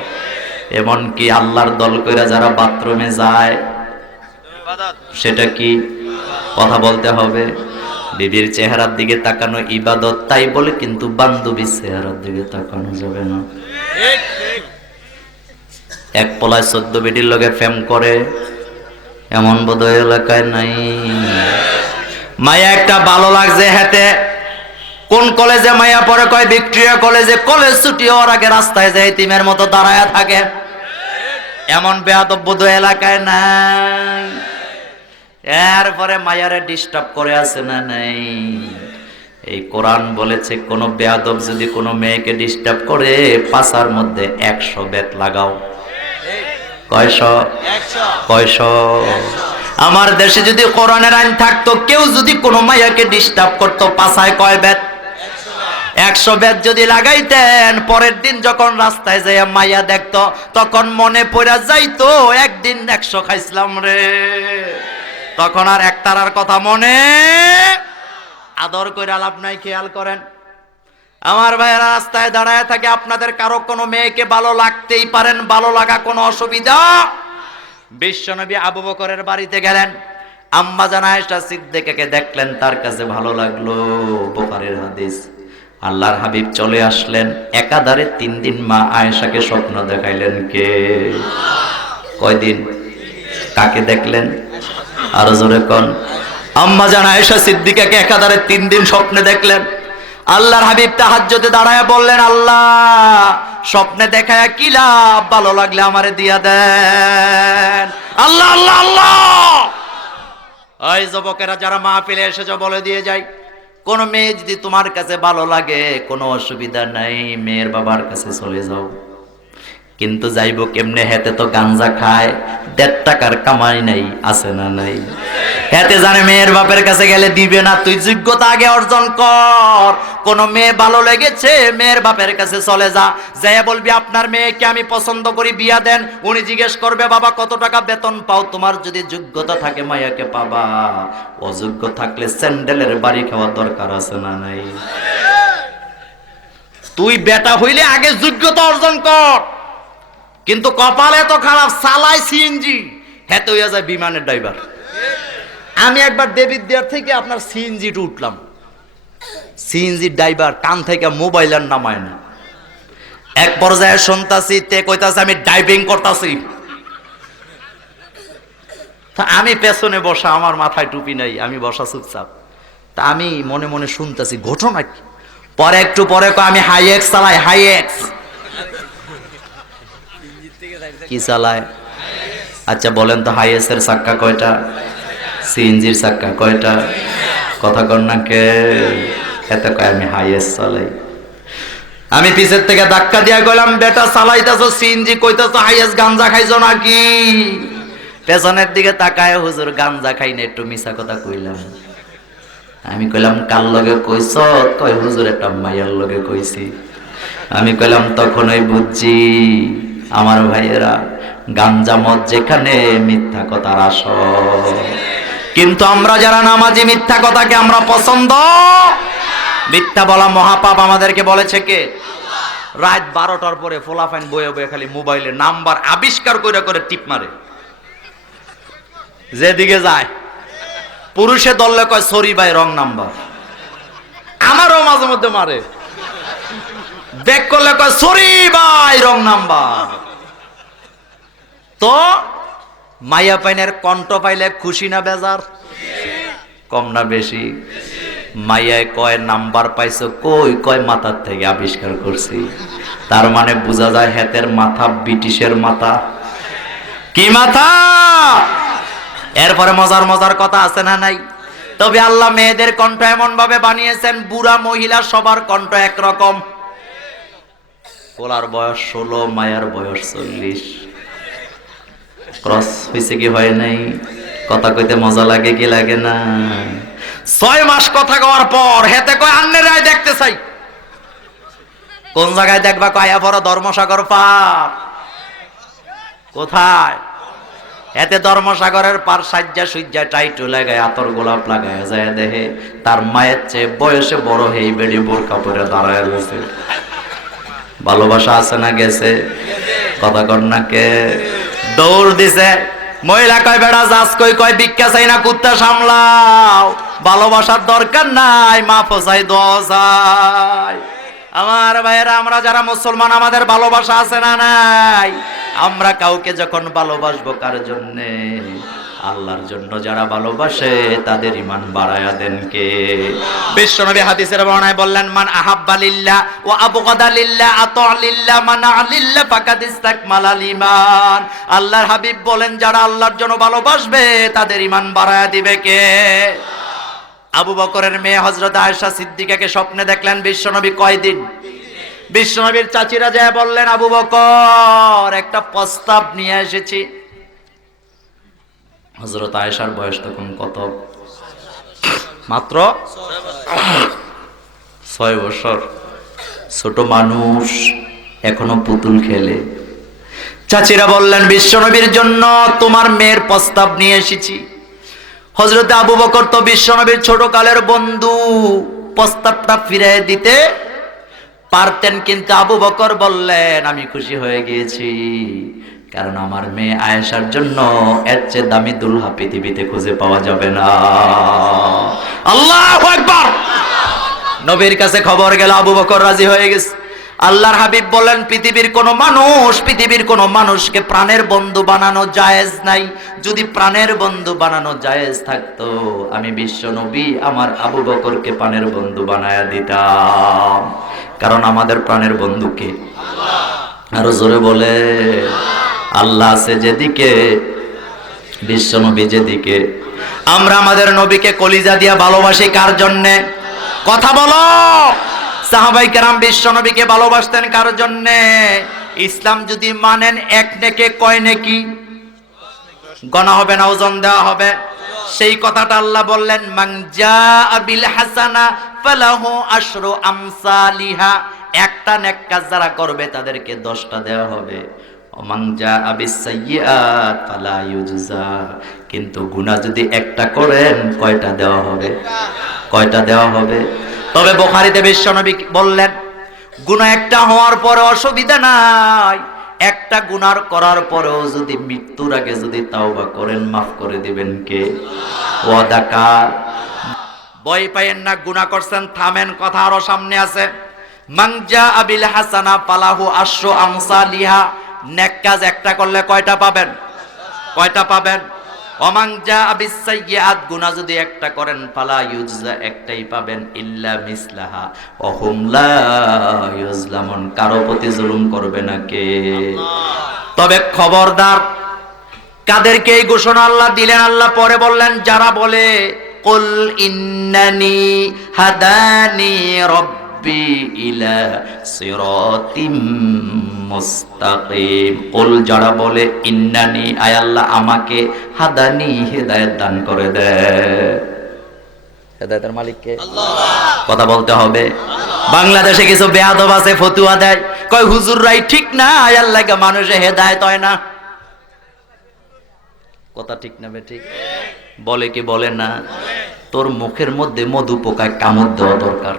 এমনকি আল্লাহর দল কইরা যারা বাথরুমে যায় সেটা কি? কথা বলতে হবে। বিবির চেহারার দিকে তাকানো ইবাদত, তাই বলে কিন্তু বান্ধবীর চেহারার দিকে তাকানো যাবে না। এক পলায় 14 বেটির লগে ফেম করে এমন বোধহয় এলাকায় নাই। মায়া একটা ভালো লাগছে হেঁটে, কোন কলেজে মায়া পড়ে? কয় ভিক্টোরিয়া কলেজে। কলেজ ছুটি হওয়ার আগে রাস্তায় যায় এতিমের মতো দাঁড়ায় থাকে। এমন বেয়াদব বোধহয় এলাকায় নাই। এরপরে মায়ারে ডিস্টার্ব করে আছে না নাই? এই কোরআন বলেছে কোন বেয়াদব যদি কোনো মেয়েকে ডিস্টার্ব করে পাছার মধ্যে 100 বেত লাগাও। কয়শ? কয়শ? আমার দেশে যদি কোরআনের আইন থাকতো, কেউ যদি কোনো মাইয়াকে ডিস্টার্ব করতো, পাছায় কয় বেত? 100 বেত যদি লাগাইতেন, পরের দিন যখন রাস্তায় যাইয়া মাইয়া দেখতো, তখন মনে পড়া যাইতো একদিন 100 খাইছিলাম রে। তখন আর একটার কথা মনে আদর কইরা লাভ নাই। খেয়াল করেন আমার ভাইয়েরা, রাস্তায় দাঁড়ায় থাকে, আপনাদের কারো কোনো মেয়েকে ভালো লাগতেই পারেন, ভালো লাগা কোনো অসুবিধা। বিশ্বনবী আবু বকরের বাড়িতে গেলেন, আম্মা জান আয়েশা সিদ্দিকাকে দেখলেন, তার কাছে ভালো লাগলো। বুখারীর হাদিস। আল্লাহর হাবিব চলে আসলেন, একাধারে 3 দিন মা আয়েশাকে স্বপ্ন দেখাইলেন। কে? কয়দিন? কাকে দেখলেন? আরো জোরে কোন? আম্মা জান আয়েশা সিদ্দিকাকে একাধারে 3 দিন স্বপ্নে দেখলেন। আল্লাহর হাবিব তাহাজ্জুদে দাঁড়ায় বললেন, আল্লাহ স্বপ্নে দেখায়া কি লাভ, ভালো লাগলে আমারে দিয়া দেন। আল্লাহ আল্লাহ আল্লাহ। ওই যুবকেরা যারা মাহফিলে এসেছো, বলে দিয়ে যাই, কোন মেয়ে যদি তোমার কাছে ভালো লাগে, কোনো অসুবিধা নাই, মেয়ের বাবার কাছে চলে যাও। কিন্তু যাইবো কেমনে? হেতে তো গাঞ্জা খায়, 1.5 টাকার কামাই নাই, আছে না নাই? হেতে জানে মেয়ের বাপের কাছে গেলে দিবে না। তুই যোগ্যতা আগে অর্জন কর। কোন মেয়ে ভালো লেগেছে, মেয়ের বাপের কাছে চলে যা, যাইয়া বলবি আপনার মেয়েকে আমি পছন্দ করি, বিয়া দেন। উনি জিজ্ঞেস করবে, বাবা কত টাকা বেতন পাও? তোমার যদি যোগ্যতা থাকে মায়াকে পাবা, অযোগ্য থাকলে স্যান্ডেলের বাড়ি খাওয়ার দরকার আছে না নাই? তুই বেটা হইলে আগে যোগ্যতা অর্জন কর। কিন্তু কপালে তো খারাপ, চালাই সিএনজি, হেতে হইয়া যায় বিমানের ড্রাইভার। আমি একবার দেবিদ্যার থেকে আপনার সিএনজি উঠলাম, সিএনজি ড্রাইভার কান থেকে মোবাইল আর নামায় না। এক পর্যায়ে শুনতাছি, তে কইতাছে আমি ড্রাইভিং করতাছি। তা আমি পেছনে বসা, আমার মাথায় টুপি নাই, আমি বসা চুপচাপ। তা আমি মনে মনে শুনতাছি ঘটনা কি। পরে একটু পরে কয় আমি হাইএক্স চালাই, হাইএক্স। কি চালায়? আচ্ছা বলেন তো, হাইএক্স এর চাক্কা কয়টা? সিএনজির চাক্কা কয়টা? কথা কর না কে? এত কয় আমি হাইএক্স চালাই। আমি পিছের থেকে ধাক্কা দিয়া গেলাম, বেটা চালাইতেছো সিএনজি, কইতেছো হাইএক্স, গাঞ্জা খাইছো নাকি? পেছনের দিকে তাকায়, হুজুর গাঞ্জা খাই না, একটু মিছা কথা কইলাম। আমি কইলাম কার লগে কইছ? কয় হুজুর একটা মাইয়ার লগে কইছি। আমি কইলাম তখনই বুঝছি আমার ভাইয়েরা, গাঞ্জা মদ যেখানে, মিথ্যা কথার আসর। কিন্তু আমরা যারা নামাজি, মিথ্যা কথাকে আমরা পছন্দ। মিথ্যা বলা মহাপাপ, আমাদেরকে বলেছে কে? রাত 12টার পরে ফোলাফাইন বয়ে বয়ে খালি মোবাইলে নাম্বার আবিষ্কার করে করে টিপ মারে, যেদিকে যায়। পুরুষে দললে কয় সরি ভাই রং নাম্বার। আমারও মাঝে মধ্যে মারে, ব্যাক করলে কয় সরি ভাই রং নাম্বার। তো মাইয়া পাইনের কণ্ঠ পাইলে খুশি না বেজার? কম না বেশি? মাইয়ায় কয় নাম্বার পাইছো কই? কয় মাথার থেকে আবিষ্কার করছি। তার মানে বোঝা যায় হেতের মাথা ব্রিটিশের মাথা। কি মাথা? এরপরে মজার মজার কথা আছে না নাই? তবে আল্লাহ মেয়েদের কণ্ঠ এমন ভাবে বানিয়েছেন, বুড়া মহিলা সবার কণ্ঠ একরকম। পোলার বয়স 16, মায়ার বয়স 40। ক্রস হয়েছে কি হয় নাই? কথা কইতে মজা লাগে কি লাগে না? 6 মাস কথা কওয়ার পর হেতে কয় আন্নের রায় দেখতে চাই। কোন জায়গায় দেখবা? কয়া পড়ো ধর্মসাগর পার। কোথায়? এতে ধর্মসাগরের পার সাজ্জা সুজ্জা টাইটু লাগায়, আতর গোলাপ লাগায় যায়, দেখে তার মায়ের চেয়ে বয়সে বড় হেই বেড়ি বোরকা পরে দাঁড়ায় রয়েছে। ভালোবাসা আছে না গেছে? কথা কর না কে? দৌড় দিছে। মহিলা কয় বেড়া যাস কই? কয় ভিক্ষা চাই না, কুত্তা সামলাও, ভালোবাসার দরকার নাই, মাফ চাই, দোয়া চাই। আমার ভাইয়েরা, আমরা যারা মুসলমান, আমাদের ভালোবাসা আছে না নাই? আমরা কাউকে যখন ভালোবাসবো, কার জন্যে? আল্লাহর জন্য। যারা ভালোবাসে তাদের ঈমান বাড়ায়া দেন কে? বিশ্বনবী হাদিসের বর্ণনায় বললেন, মান আহাব্বা লিল্লাহ ওয়া আবগাদা লিল্লাহ আতা লিল্লাহ মানা লিল্লাহ ফাকাদ ইসতাকমালাল ঈমান। আল্লাহর হাবিব বলেন, যারা আল্লাহর জন্য ভালোবাসবে তাদের ঈমান বাড়ায়া দিবে কে? আবু বকরের মেয়ে হযরত আয়েশা সিদ্দিকাকে স্বপ্নে দেখলেন বিশ্বনবী। কয়দিন? বিশ্বনবীর চাচিরা যায় বললেন, আবু বকর একটা প্রস্তাব নিয়ে এসেছি। হযরত আয়েশার বয়স তখন কত? মাত্র 6 বছর। ছোট মানুষ, এখনো পুতুল খেলে। চাচিরা বললেন, বিশ্বনবীর জন্য তোমার মেয়ের প্রস্তাব নিয়ে এসেছি। হযরত আবু বকর তো বিশ্বনবীর ছোটকালের বন্ধু, প্রস্তাবটা ফিরিয়ে দিতে পারতেন, কিন্তু আবু বকর বললেন, আমি খুশি হয়ে গিয়েছি, কারণ আমার মেয়ে আয়েশার জন্য এর চেয়ে দামি দুলহা পৃথিবীতে খুঁজে পাওয়া যাবে না। আল্লাহু আকবার। নবীর কাছে খবর গেল, আবু বকর রাজি হয়ে গেছে। আল্লাহর হাবিব বলেন, পৃথিবীর কোন মানুষকে প্রাণের বন্ধু বানানো জায়েজ নাই। যদি প্রাণের বন্ধু বানানো জায়েজ থাকতো, আমি বিশ্ব নবী আমার আবু বকরকে প্রাণের বন্ধু বানায়া দিতাম, কারণ আমাদের প্রাণের বন্ধুকে আল্লাহ। আরো জোরে বলে, আল্লাহ আছে যেদিকে, বিশ্ব নবী যেদিকে। আমরা আমাদের নবীকে কলিজা দিয়া ভালোবাসি কার জন্যে? কথা বলো। সাহাবাই কেরাম বিশ্ব নবীকে ভালোবাসতেন কার জন্যে? ইসলাম যদি মানেন, এক নেকে কয় নেকি গণা হবে না, ওজন দেওয়া হবে। সেই কথাটা আল্লাহ বললেন, মান জাআ বিল হাসানা ফালাহু আশরু আমসালিহা। একটা নেক কাজ যারা করবে তাদেরকে 10টা দেওয়া হবে। ওমান জাআ বিস সাইয়্যাত ফালা ইউজজা। কিন্তু গুনাহ যদি একটা করেন, কয়টা দেওয়া হবে? কয়টা দেওয়া হবে? তবে বুখারীতে বিশ্বনবী বললেন, গুনাহ একটা হওয়ার পরে অসুবিধা নাই, একটা গুনাহ করার পরেও যদি মৃত্যুর আগে যদি তাওবা করেন, মাফ করে দিবেন কে? ওয়াদাকার। ভয় পাইয়েন না, গুনাহ করছেন, থামেন, কথা আরো সামনে আছে। মান জাআ বিল হাসানা ফালাহু আশরু আমসালিহা। নেক কাজ একটা করলে কয়টা পাবেন? কয়টা পাবেন? ওমান জাআ বিস সাইয়্যাত, গুনাহ যদি একটা করেন, ফালা ইউজজা, একটাই পাবেন, ইল্লা মিসলাহা ওয়া হুম লা ইউজলামুন। কারো প্রতি জুলুম করবে না কে? তবে খবরদার, কাদেরকে এই ঘোষণা আল্লাহ দিলেন? আল্লাহ পরে বললেন, যারা বলে কুল ইন্নানি হাদানি রব্বি ইলা সিরাতিম মুস্তাকিম। কুল, যারা বলে, ইন্নানি, আয় আল্লাহ আমাকে, হাদানি, হেদায়েত দান করে দেয়। হেদায়েতের মালিক কে? আল্লাহ। কথা বলতে হবে। বাংলাদেশে কিছু বেয়াদব আছে, ফতুয়া দেয়, কয় হুজুররাই ঠিক না, আয় আল্লাহকে মানুষে হেদায়েত হয় না। কথা ঠিক না বে ঠিক? বলে কি বলে না? তোর মুখের মধ্যে মধু পোকায় কামড় দেওয়া দরকার,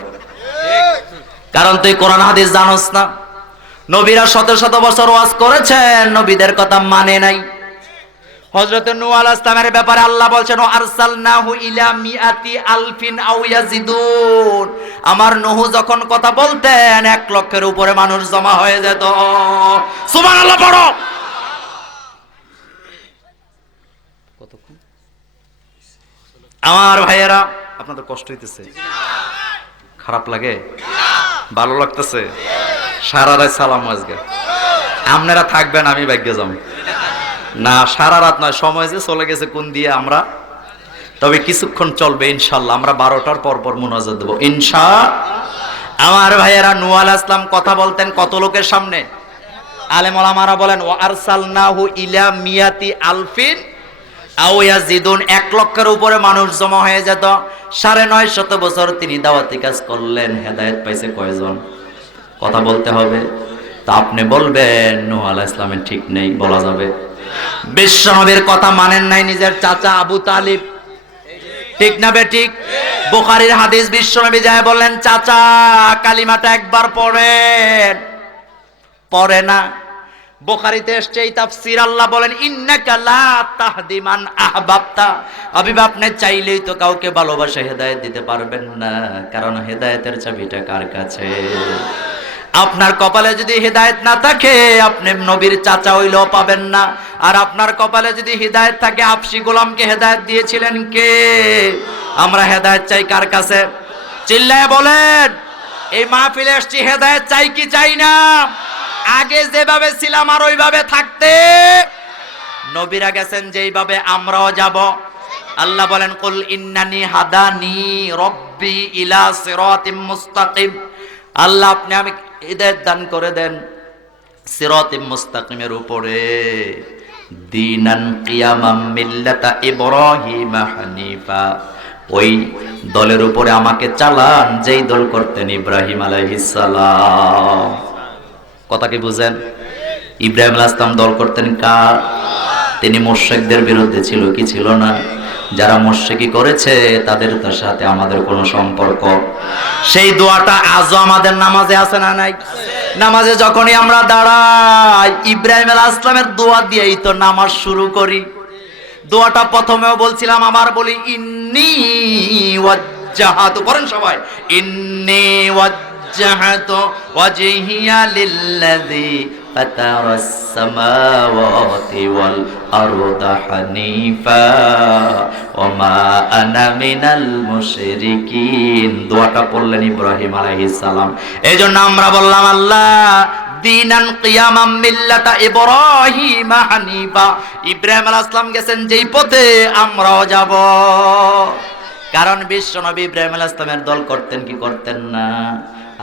কারণ তুই কোরআন হাদিস জানোস না। নবীরা শত শত বছর ওয়াজ করেছেন, নবীদের কথা মানে নাই। হযরত নূহ আলাইহিস সালামের ব্যাপারে আল্লাহ বলছেন, ও আরসালনাহু ইলা মিআতি আলফিন আও ইয়াজিদুন। আমার নূহ যখন কথা বলতেন, 1 লক্ষের উপরে মানুষ জমা হয়ে যেত। সুবহানাল্লাহ পড়ো। কতক্ষণ? আমার ভাইয়েরা, আপনাদের কষ্ট হইতেছে? খারাপ লাগে? ভালো লাগতেছে? সারা রাত সালাম আজকে আপনারা থাকবেন, আমি ভাগ্যে যাম না। সারা রাত নয়, সময় যে চলে গেছে কোন দিয়ে আমরা। তবে কিছুক্ষণ চলবে ইনশাল্লাহ। আমরা 12টার পর পর মুনাজাত দেব ইনশাআল্লাহ। আমার ভাইয়েরা, নূহ আলাইহিস সালাম কথা বলতেন কত লোকের সামনে? আলেম ওলামারা বলেন, ওয়া আরসালনাহু ইলা মিয়াতি আলফিন আও ইয়াজিদুন। 1 লক্ষের উপরে মানুষ জমা হয়ে যেত। 950 বছর তিনি দাওয়াতি কাজ করলেন, হেদায়েত পাইছে কয়জন? কথা বলতে হবে। তা আপনি বলবেন নূহ আলাইহিস সালামের ঠিক নেই, বলা যাবে? বিশ্বনবীর কথা মানেন নাই নিজের চাচা আবু তালিব, ঠিক না বে ঠিক? বুখারীর হাদিস, বিশ্বনবী যায় বললেন, চাচা কালিমাটা একবার পড়েন, পড়ে না। বুখারীতে এসেছে এই তাফসীর, আল্লাহ বলেন, ইন্নাকা লা তাহদি মান আহবাবতা। হাবিব, আপনি চাইলেই তো কাউকে ভালোবাসা হেদায়েত দিতে পারবেন না, কারণ হেদায়েতের চাবিটা কার কাছে? আপনার কপালে যদি হেদায়েত না থাকে, আপনি নবীর চাচা হইলেও পাবেন না। আর আপনার কপালে যদি হেদায়েত থাকে, হাবশী গোলামকে হেদায়েত দিয়েছিলেন কে? আমরা হেদায়েত চাই কার কাছে? চিল্লায় বলেন। এই মাহফিলে এসেছি হেদায়েত চাই কি চাই না? আগে যেভাবে ছিলাম আর ওইভাবে থাকতে। নবীরা গেছেন যেইভাবে, আমরাও যাব। আল্লাহ বলেন, কুল ইন্নানি হাদানি রব্বি ইলা সিরাতিম মুস্তাকিম। আল্লাহ আপনি আমি হিদায়াত দান করে দেন সিরাতিম মুস্তাকিমের উপরে। দীনান কিয়ামাম মিল্লাতা ইব্রাহিম হানিফা, ওই দলের উপরে আমাকে চালান যেই দল করতেন ইব্রাহিম আলাইহিস সালাম। কথা কি বুঝেন? ইব্রাহিম আলাইহিস সালাম দল করতেন কার? তিনি মুশরিকদের বিরুদ্ধে ছিল কি ছিল না? যারা মুশরিকি করেছে তাদের সাথে আমাদের কোনো সম্পর্ক। সেই দোয়াটা আজও আমাদের নামাজে আছে না নাই? নামাজে যখনই আমরা দাঁড়াই ইব্রাহিম আলাইহিস সালামের দোয়া দিয়েই তো নামাজ শুরু করি। দোয়াটা প্রথমেও বলছিলাম, আবার বলি, ইন্নী ওয়াজ্জাহাতু, পড়েন সবাই, ইন্নী ওয়াজ্জাহাতু ওয়াজহিয়া লিল্লাযী ফাতারাস সামাওয়াতি ওয়াল আরদা হানিফা ওয়া মা আনা মিনাল মুশরিকিন। দোয়াটা পড়লেন ইব্রাহিম আলাইহিস সালাম। এইজন্য আমরা বললাম, আল্লাহ দীনান কিয়ামাম মিল্লাতা ইব্রাহিম হানিফা, ইব্রাহিম আলাইহিস সালাম গেছেন যেই পথে আমরাও যাব। কারণ বিশ্বনবী ইব্রাহিম আলাইহিস সালামের দল করতেন কি করতেন না?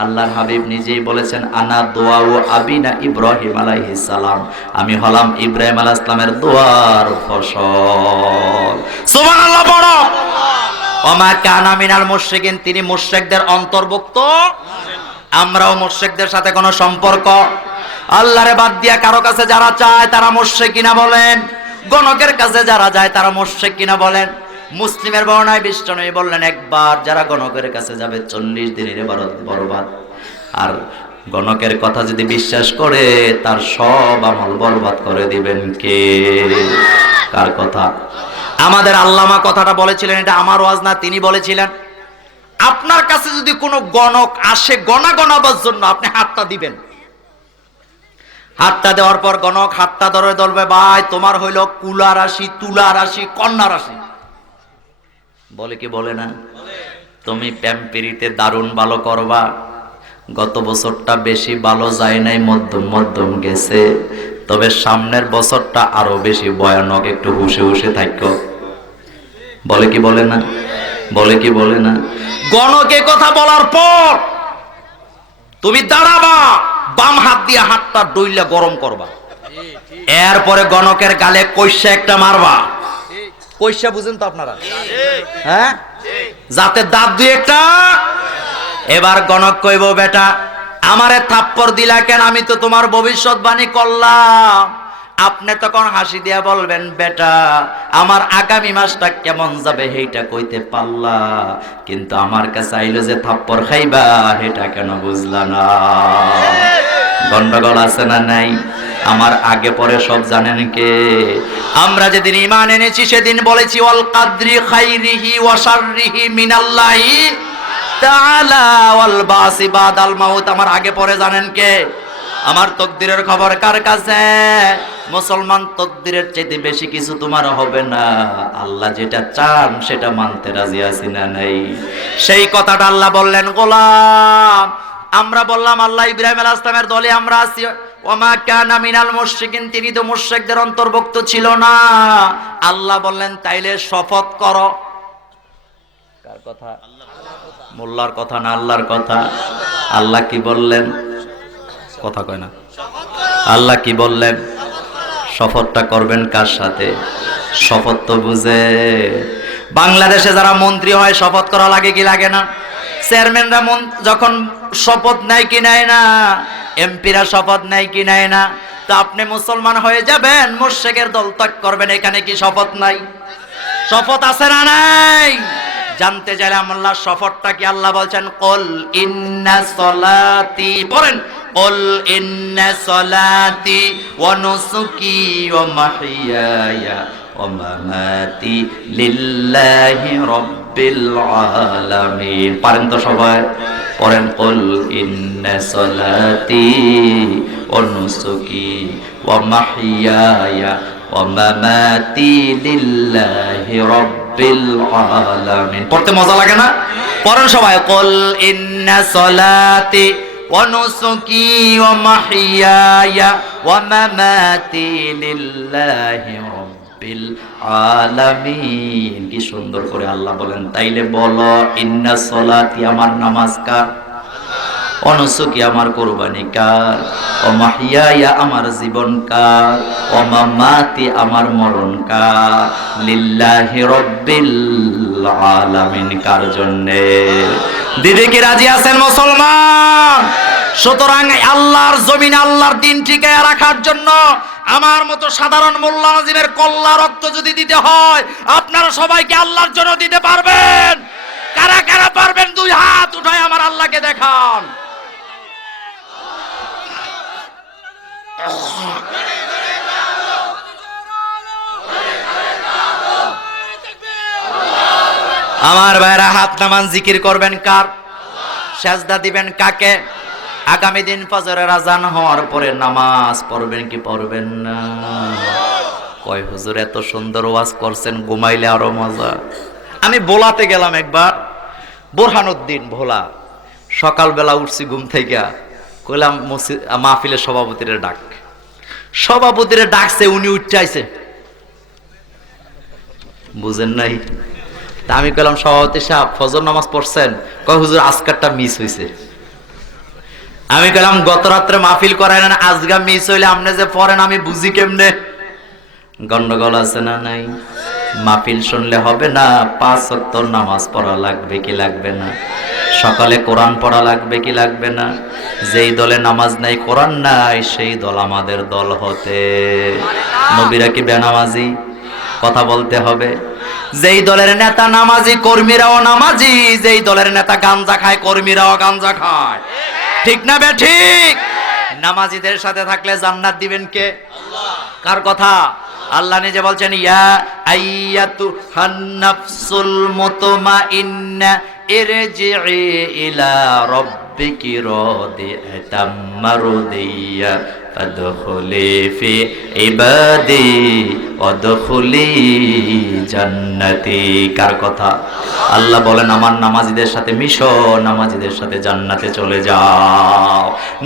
আল্লাহর হাবিব নিজেই বলেছেন, আনা দোয়াউ আবিনা ইব্রাহিম আলাইহিস সালাম, আমি হলাম ইব্রাহিম আলাইহিস সালামের দোয়ার ফসল। সুবহানাল্লাহ পড়ো। ওয়া মা কানা মিনাল মুশরিকিন, তিনি মুশরিকদের অন্তর্ভুক্ত। আমরাও মুশরিকদের সাথে কোনো সম্পর্ক? আল্লাহরে বাদ দিয়া কারো কাছে যারা চায় তারা মুশরিক কিনা বলেন? গণকের কাছে যারা যায় তারা মুশরিক কিনা বলেন? মুসলিমের বর্ণনায় বিশ্বনবী বললেন, একবার যারা গণকের কাছে যাবে 40 দিনের বরবাদ। আর গণকের কথা যদি বিশ্বাস করে তার সব আমল বরবাদ করে দিবেন কে? কার কথা? আমাদের আল্লামা কথাটা বলেছিলেন, এটা আমার ওয়াজ না, তিনি বলেছিলেন, আপনার কাছে যদি কোনো গণক আসে গণাবার জন্য, আপনি হাতটা দিবেন। হাতটা দেওয়ার পর গণক হাতটা ধরে ধরবে, ভাই তোমার হইল কুলা রাশি, তুলা রাশি, কন্যা রাশি। বলে কি বলে না? তুমি প্যাম্পিরিতে দারুণ ভালো করবা, গত বছরটা বেশি ভালো যায় নাই, মধ্যম মধ্যম গেছে, তবে সামনের বছরটা আরো বেশি ভয়ানক, একটু হুশে হুশে থাকো। বলে কি বলে না? বলে কি বলে না? গণকে কথা বলার পর তুমি দাঁড়াবা, বাম হাত দিয়ে হাতটা ডইলা গরম করবা, এরপরে গণকের গালে কইসা একটা মারবা। কইসা বুঝেন তো আপনারা? হ্যাঁ, যাতে দাঁত দুই একটা। এবার গণক কইব, বেটা আমারে থাপ্পড় দিলা কেন? আমি তো তোমার ভবিষ্যৎবাণী করলাম। আপনি তখন হাসি দিয়া বলবেন, বেটা আমার আগামী মাসটা কেমন যাবে সেইটা কইতে পারলা, কিন্তু আমার কাছে আইলো যে থাপ্পড় খাইবা সেটা কেন বুঝলা না? গন্ডগোল আছে না নাই? আমার আগে পরে সব জানেন কে? আমরা যেদিন ঈমান এনেছি সেদিন বলেছি, ওয়াল কাদরি খাইরিহি ওয়া শাররিহি মিনাল্লাহি তাআলা ওয়াল বাসি বাদাল মাউত। আমার আগে পরে জানেন কে? আমার তকদিরের খবর কার কাছে? মুসলমান, তকদিরের চাইতে বেশি কিছু তোমার হবে না। আল্লাহ যেটা চান সেটা মানতে রাজি আছি না নাই? সেই কথাটা আল্লাহ বললেন, গোলাম আমরা বললাম আল্লাহ ইব্রাহিম আলাইহিস সালামের দলে আমরা আছি। ওমা কানা মিনাল মুশরিকিন, তিনি তো মুশরিকদের অন্তর্ভুক্ত ছিল না। আল্লাহ বললেন, তাইলে শপথ করো। কার কথা? মোল্লার কথা না আল্লাহর কথা? আল্লাহ কি বললেন? কথা কয় না। আল্লাহ কি বললেন? শপথটা করবেন কার সাথে? শপথ তো বুঝে। বাংলাদেশে যারা মন্ত্রী হয় শপথ করা লাগে কি লাগে না? চেয়ারম্যানরা যখন শপথ নেয় কি নেয় না? এমপিরা শপথ নেয় কি নেয় না? তো আপনি মুসলমান হয়ে যাবেন, মুশরিকের দল ত্যাগ করবেন, এখানে কি শপথ নাই? শপথ আছে না নাই? জানতে চাইলে আল্লাহ শপথটা কি? আল্লাহ বলছেন, কুল ইন্না সলাতি, পড়েন, কুল ইন্না সলাতি ওয়া নুসুকি ওয়া মাহইয়ায়া ওয়া মামাতি লিল্লাহি রাব্বিল আলামিন। পারেন তো সবাই? পড়েন, কুল ইন্না সলাতি ওয়া নুসুকি ওয়া মাহইয়ায়া ওয়া মামাতি লিল্লাহি রাব্বিল আলামিন। পড়তে মজা লাগে না? পড়েন সবাই, কুল ইন্না সলাতি ওয়া নুসুকি ওয়া মাহইয়ায়া ওয়া মামাতি লিল্লাহি রাব্বিল আলামিন। কি সুন্দর করে আল্লাহ বলেন। তাইলে বলো, ইন্না সলাতি, আমার নামাজ কার? অনুসুকি আমার কুরবানি কার, ও মাহিয়ায়া আমার জীবন কার, ও মামাতি আমার মরণ কার, লিল্লাহি রাব্বিল আলামিন কার জন্যে? দিদি কি রাজি আছেন মুসলমান? সুতরাং আল্লাহর জমিনে আল্লাহর দিন টিকায় রাখার জন্য আমার মতো সাধারণ মোল্লা নাজিমের কল্লা রক্ত যদি দিতে হয়, আপনারা সবাইকে আল্লাহর জন্য দিতে পারবেন? কারা কারা পারবেন? দুই হাত উঠায় আমার আল্লাহকে দেখান। আমার ভাইরা হাত নামান, জিকির করবেন কার? সেজদা দিবেন কাকে? আগামী দিন ফজরের আজান হওয়ার পরে নামাজ পড়বেন কি পড়বেন না? কয় হুজুর এত সুন্দর ওয়াজ করছেন, ঘুমাইলে আরো মজা। আমি ভোলাতে গেলাম একবার, বোরহানুদ্দিন ভোলা। সকালবেলা উঠছি ঘুম থেকে, কইলাম মাহফিলের সভাপতির ডাক। সভাপতির ডাকছে, উনি উঠতে আইছে, বুঝেন নাই? তা আমি কইলাম সভাপতি সাহেব ফজর নামাজ পড়ছেন? কয় হুজুর আজকারটা মিস হইছে। আমি কইলাম গত রাত্রে মাহফিল করায় না, আজগা মিস হইলে আপনি যে পড়েন আমি বুঝি কেমনে? গন্ডগোল আছে না নাই? মাহফিল শুনলে হবে না, 5 ওয়াক্ত নামাজ পড়া লাগবে কি লাগবে না? সকালে কোরআন পড়া লাগবে কি লাগবে না? যেই দলে নামাজ নাই, কোরআন নাই, সেই দল আমাদের দল হতে। নবীরা কি বেনামাজি? কথা বলতে হবে। যেই দলের নেতা নামাজি, কর্মীরাও নামাজি। যেই দলের নেতা গাঞ্জা খায়, কর্মীরাও গাঞ্জা খায়। ঠিক না বে ঠিক? নামাজিদের সাথে থাকলে জান্নাত দিবেন কে? আল্লাহ। কার কথা? আল্লাহ নিজে বলছেন, ইয়া আইয়াতু হান্নাফসুল মুতমাইন্না ইরজিই ইলা রাব্বিকি রাদিয়াতাম মারদিয়া ফাদখুলি ফি ইবাদি ওয়াদখুলি জান্নাতি। কার কথা? আল্লাহ বলেন আমার নামাজিদের সাথে মিশো, নামাজিদের সাথে জান্নাতে চলে যাও।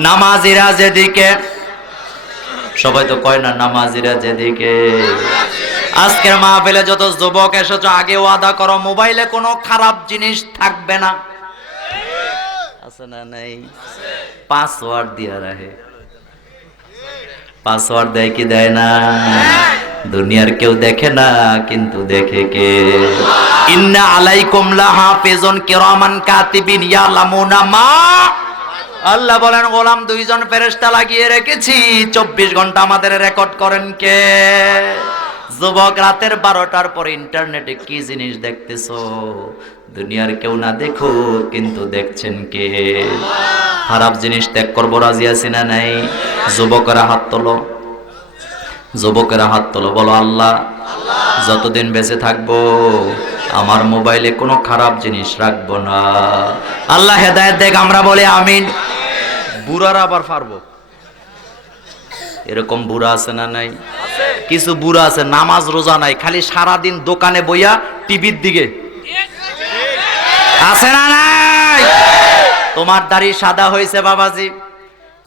নামাজিরা যেদিকে, সবাই তো কয় না নামাজিরা যেদিকে। আজকের মাহফিলে যত যুবক এসেছো, আগে ওয়াদা করো মোবাইলে কোনো খারাপ জিনিস থাকবে না। আছে না নাই? পাসওয়ার্ড দিয়া রাখে। পাসওয়ার্ড দেয় কি দেয় না? দুনিয়ার কেউ দেখে না, কিন্তু দেখে কে? ইন্না আলাইকুম লাহাফিজুন কিরামান কাতিবিন ইয়ালামুনা মা। আল্লাহ বলেন গোলাম 2 জন ফেরেশতা লাগিয়ে রেখেছি, 24 ঘন্টা আমাদের রেকর্ড করেন কে? যুবক রাতের 12টার পরে ইন্টারনেটে কি জিনিস দেখতেছো? দুনিয়ার কেউ না দেখো, কিন্তু দেখছেন কে? খারাপ জিনিস ত্যাগ করবো রাজি আছি না নাই? যুবকেরা হাত তোলো, যুবকেরা হাত তোলো, বলো আল্লাহ যতদিন বেঁচে থাকবো আমার মোবাইলে কোনো খারাপ জিনিস রাখবো না। আল্লাহ হেদায়েত দেখ, আমরা বলি আমিন। বুড়ারা আবার পারবো? এরকম বুড়া আছে না নাই? কিছু বুড়া আছে নামাজ রোজা নাই, খালি সারাদিন দোকানে বইয়া টিভির দিকে। আছে না নাই? তোমার দাড়ি সাদা হয়েছে বাবাজি,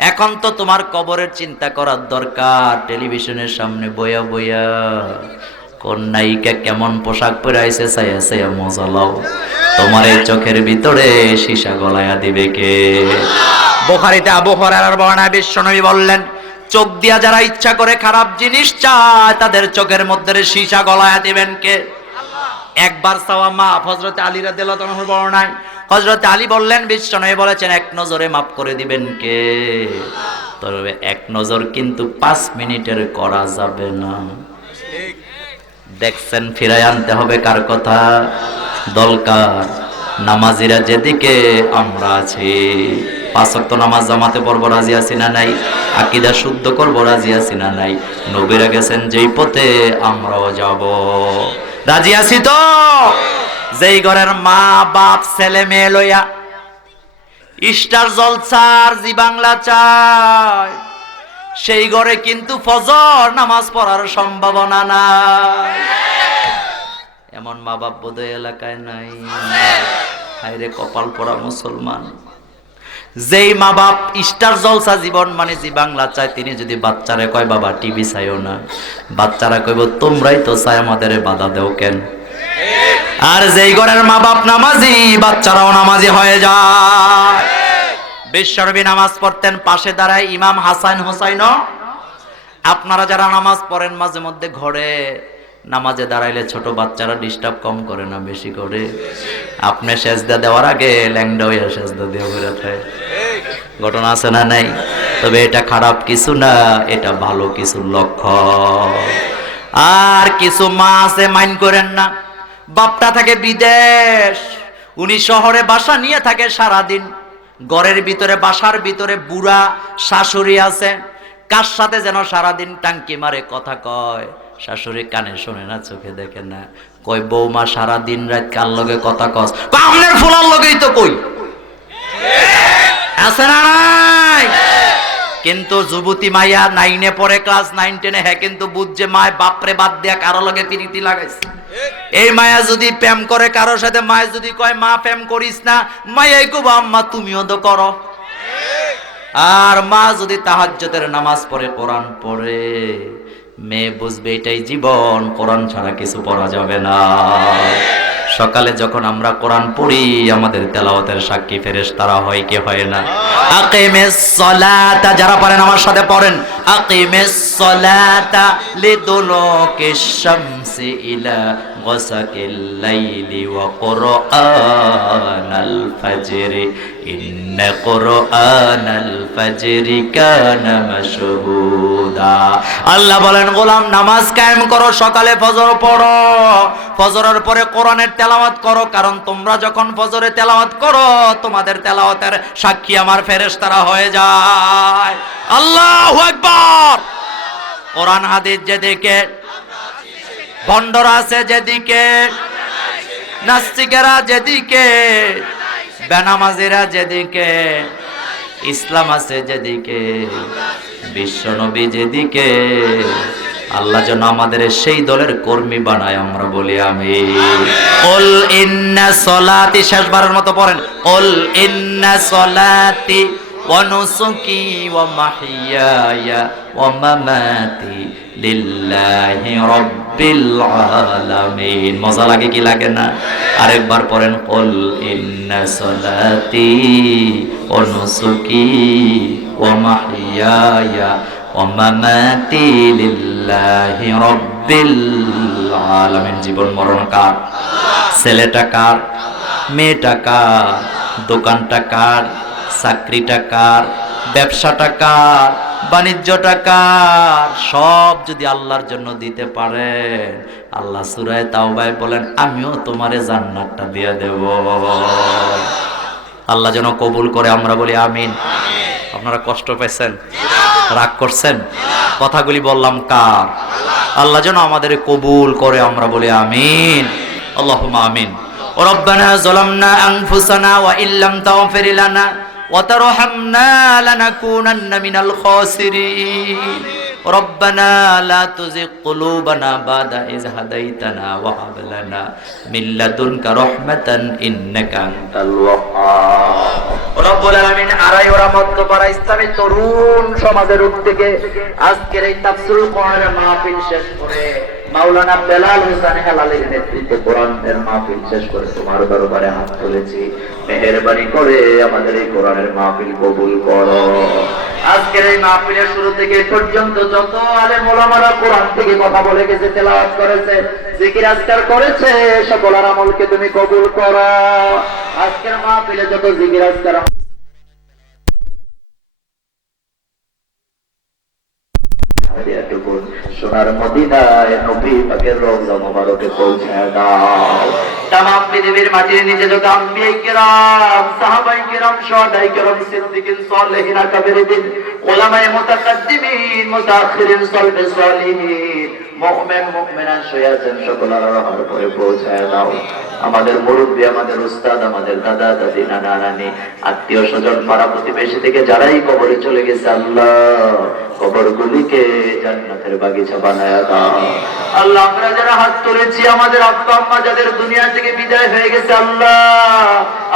এখন তো তোমার কবরের চিন্তা করার দরকার। টেলিভিশনের সামনে বইয়া বইয়া কোন নায়িকা কেমন পোশাক পরে আইছে চাইয়া চাইয়া মজা লাও। তোমার এই চোখের ভিতরে সীসা গলায়া দিবে কে? বুখারীতে আবু হুরায়রার বর্ণনায় বিশ্বনবী বললেন, চোখ দিয়া যারা ইচ্ছা করে খারাপ জিনিস চায়, তাদের চোখের মধ্যে সীসা গলায়া দিবেন কে? একবার চাওয়া মাফ। হযরত আলী রাদিয়াল্লাহু তাআলার বর্ণনায় হযরত আলী বললেন, বিশ্বনবী বলেছেন, এক নজরে মাফ করে দিবেন কে? তবে এক নজর কিন্তু 5 মিনিটের করা যাবে না। দেখছেন, ফিরায় আনতে হবে কার কথা? দলকার নামাজিরা যেদিকে আমরা আছি। 5 ওয়াক্ত নামাজ জামাতে পড়ব রাজি আছি না নাই? আকীদা শুদ্ধ করব রাজি আছি না নাই? নবীরা গেছেন যেই পথে আমরাও যাব, রাজি আছি তো? যেই ঘরের মা বাপ ছেলে মেয়ে লইয়া স্টার জলসার জি বাংলা চায়, সেই ঘরে কিন্তু ফজর নামাজ পড়ার সম্ভাবনা নাই। এমন মা বাপ বোধহয় এলাকায় নাই। হায়রে কপাল পড়া মুসলমান। যেই মা বাপ স্টার জলসা জীবন মানে জি বাংলা চায়, তিনি যদি বাচ্চারে কয় বাবা টিভি চাইও না, বাচ্চারা কইব তোমরাই তো চাই, আমাদের বাধা দেও কেন? আর যেই ঘরের মা বাপ নামাজি, বাচ্চারাও নামাজি হয়ে যায়। বিশ্বনবী নামাজ পড়তেন, পাশে দাঁড়ায় ইমাম হাসান হোসাইন। আপনারা যারা নামাজ পড়েন মাঝে মধ্যে ঘরে নামাজে দাঁড়াইলে ছোট বাচ্চারা ডিস্টার্ব কম করে না বেশি করে? আপনি সেজদা দেওয়ার আগে ল্যাংডা হইয়া সেজদা দিয়ে ঘুরে থাকে, ঘটনা আছে না নাই? তবে এটা খারাপ কিছু না, এটা ভালো কিছুর লক্ষণ। আর কিছু মা আছে, মাইন্ড করেন না, বাপটা থাকে বিদেশ, উনি শহরে বাসা নিয়ে থাকে সারাদিন, ঘরের ভিতরে বাসার ভিতরে বুড়া শাশুড়ি আছে, কার সাথে যেন সারাদিন টাঙ্কি মারে কথা কয়, শাশুড়ি কানে শোনে না চোখে দেখে না, কই বৌমা সারাদিন রাত কার লগে কথা কস, আপনার ফুলার লগেই তো কই আছে না নাই? কিন্তু যুবতী মাইয়া 9 পড়ে, ক্লাস 9 10 হ্যাঁ, কিন্তু বুঝছে মায় বাপরে বাদ দিয়া কারো লগে প্রীতি লাগাইছে। এই মায়া যদি প্রেম করে কারোর সাথে, মায় যদি কয় মা প্রেম করিস না, মায়াই কইবো আম্মা তুমিও তো করো। আর মা যদি তাহাজ্জুদের নামাজ পড়ে, কোরআন পড়ে, মেয়ে বুঝবে এটাই জীবন, কোরআন ছাড়া কিছু পড়া যাবে না। সকালে যখন আমরা কোরআন পড়ি, আমাদের তেলাওয়াতের সাক্ষী ফেরেশতারা হয় কি হয় না? আকিমিস সালাতা, যারা পারেন আমার সাথে পড়েন, আকিমিস সালাতা লিদুলুকিশ শামসি ইলা গাসাকিল লাইলি ওয়া কুরআনাল ফাজরি ইন্না কুরআনাল ফাজরি কানা মাশহুদা। আল্লাহ বলেন, গোলাম নামাজ কায়েম করো, সকালে ফজর পড়ো, ফজরের পরে কোরআনের তেলাওয়াত করো, কারণ তোমরা যখন ফজরে তেলাওয়াত করো, তোমাদের তেলাওয়াতের সাক্ষী আমার ফেরেশতারা হয়ে যায়। আল্লাহু আকবার। কোরআন হাদিস যেদিকে, ভণ্ডরা আছে যেদিকে, নাস্তিকেরা যেদিকে, বেনামাজিরা যেদিকে, ইসলাম আছে যেদিকে, বিশ্বনবী যেদিকে, আল্লাহ যেন আমাদের সেই দলের কর্মী বানায়, আমরা বলি আমিন। কুল ইন্না সলাতি, শেষবারের মতো পড়েন, কুল ইন্না সলাতি ওয়া নুসুকি ওয়া মাহইয়ায়া ওয়া মামাতি লিল্লাহি রাব্বিল আলামিন। মজা লাগে কি লাগে না? আরেকবার পড়েন, কুল ইন্না সলাতি ওয়া নুসুকি ওয়া মাহইয়ায়া ওয়া মামাতি লিল্লাহি রাব্বিল আলামিন। জীবন মরণ কার? ছেলেটা কার? মেয়েটা কার? দোকানটা কার? চাকরিটা কার? ব্যবসাটা কার? বাণিজ্যটা কার? সব যদি আল্লাহর জন্য দিতে পারেন, আল্লাহ সূরা তাওবায় বলেন, আমিও তোমারে জান্নাতটা দিয়ে দেব। আল্লাহ যেন কবুল করে, আমরা বলি আমিন। আপনারা কষ্ট পেয়েছেন, রাগ করছেন? কথাগুলি বললাম কার? আল্লাহ যেন আমাদের কবুল করে, আমরা বলি আমিন। আল্লাহুম্মা আমিন। রব্বানা যালামনা আনফুসানা ওয়া ইল্লাম তাগফির লানা ওয়া তারহামনা লানাকুনান্না মিনাল খাসিরিন। রব্বানা লা তুযিগ কুলুবানা বাদা ইয হাদাইতানা ওয়া হাব লানা মিন লাদুনকা রাহমাতান ইন্নাকা আনতাল ওয়াহ্হাব। রব্বুল আলামিন আড়াই ওরা মধ্যপাড়া ইসলামী তরুণ সমাজের উদ্যোগে আজকের এই তাফসীরুল কোরআনের মাহফিল শেষ করে, মাওলানা বেলাল হোসেন হেলালের নেতৃত্বে কোরআনের মাহফিল শেষ করে তোমার দরবারে হাত তুলেছি। মেহেরবানি করে আমাদের এই কোরআনের মাহফিল কবুল করো। আজকের এই মাহফিলের শুরু থেকে পর্যন্ত যত আলেম ওলামারা কোরআন থেকে কথা বলে গেছে, তেলাওয়াত করেছে, জিকির আজকার করেছে, সকলের আমলকে তুমি কবুল করো। আজকের মাহফিলে যত জিকির আজকার সোনার মদিনায় নবী পাকের রওজা মোবারকে পৌঁছায় দাও। তামাম পৃথিবীর মাটির নিচে যত আম্বিয়া কিরাম, সাহাবায়ে কিরাম, শুহাদায়ে কিরাম, সিদ্দিকিন, সালেহিন, কাবিরিন, উলামায়ে মুতাকাদ্দিমিন, মুতাআখিরিন, সালফে সালিহিন, মুমিন মুমিনাত শুয়ে আছেন, সকলের রহমত করে পৌঁছায় দাও। আমাদের মুরব্বী, আমাদের উস্তাদ, আমাদের দাদা দাদি, নানা নানি, আত্মীয় স্বজন, পাড়া প্রতিবেশী থেকে যারাই কবরে চলে গেছে, আল্লাহ কবরগুলিকে জান্নাতের বাগিচা বানায়া দাও। আল্লাহ আমরা যারা হাত তুলেছি, আমাদের আব্বা আম্মা যাদের দুনিয়া থেকে বিদায় হয়ে গেছে, আল্লাহ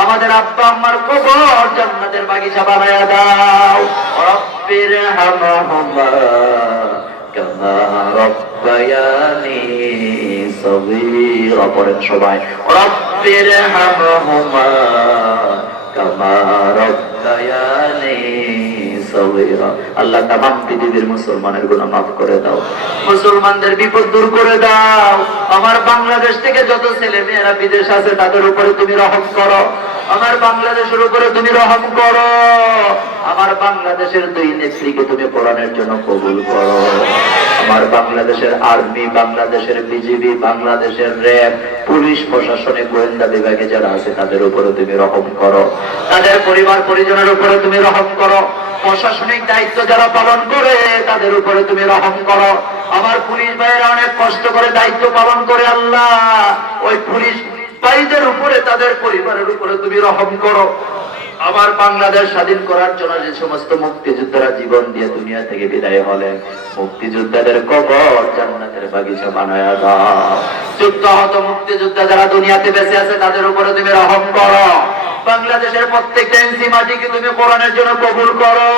আমাদের আব্বা আম্মার কবর জান্নাতের বাগিচা বানায়া দাও। রব্বির হামহুমা কামা রব্বায়ানি সগীরা। পড়েন সবাই, রব্বির হামহুমা কামা রাব্বায়ানি সগীরা। আল্লাহ তামাম পৃথিবীর মুসলমানের গুনাহ মাফ করে দাও, মুসলমানদের বিপদ দূর করে দাও। আমার বাংলাদেশ থেকে যত ছেলে মেয়েরা বিদেশ আছে তাদের উপরে তুমি রহম করো, আমার বাংলাদেশের উপরে তুমি রহম করো। আমার বাংলাদেশের দুই নেত্রীকে তুমি কোরআনের জন্য কবুল করো। আমার বাংলাদেশের আর্মি, বাংলাদেশের বিজিবি, বাংলাদেশের র্যাব, পুলিশ, প্রশাসনিক গোয়েন্দা বিভাগে যারা আছে তাদের উপরে তুমি রহম করো, তাদের পরিবার পরিজনের উপরে তুমি রহম করো। প্রশাসনিক দায়িত্ব যারা পালন করে তাদের উপরে তুমি রহম করো। আমার পুলিশ ভাইয়েরা অনেক কষ্ট করে দায়িত্ব পালন করে, আল্লাহ ওই পুলিশ ভাইদের উপরে, তাদের পরিবারের উপরে তুমি রহম করো। আমার বাংলাদেশ স্বাধীন করার জন্য যে সমস্ত মুক্তিযোদ্ধারা জীবন দিয়ে দুনিয়া থেকে বিদায় হলেন, মুক্তিযোদ্ধাদের কবর জান্নাতের বাগিচা বানায়া দাও। যুদ্ধাহত মুক্তিযোদ্ধা যারা দুনিয়াতে বেঁচে আছে তাদের উপরে তুমি রহম করো। বাংলাদেশের প্রত্যেকটা ইঞ্চি মাটিকে তুমি কোরআনের জন্য কবুল করো।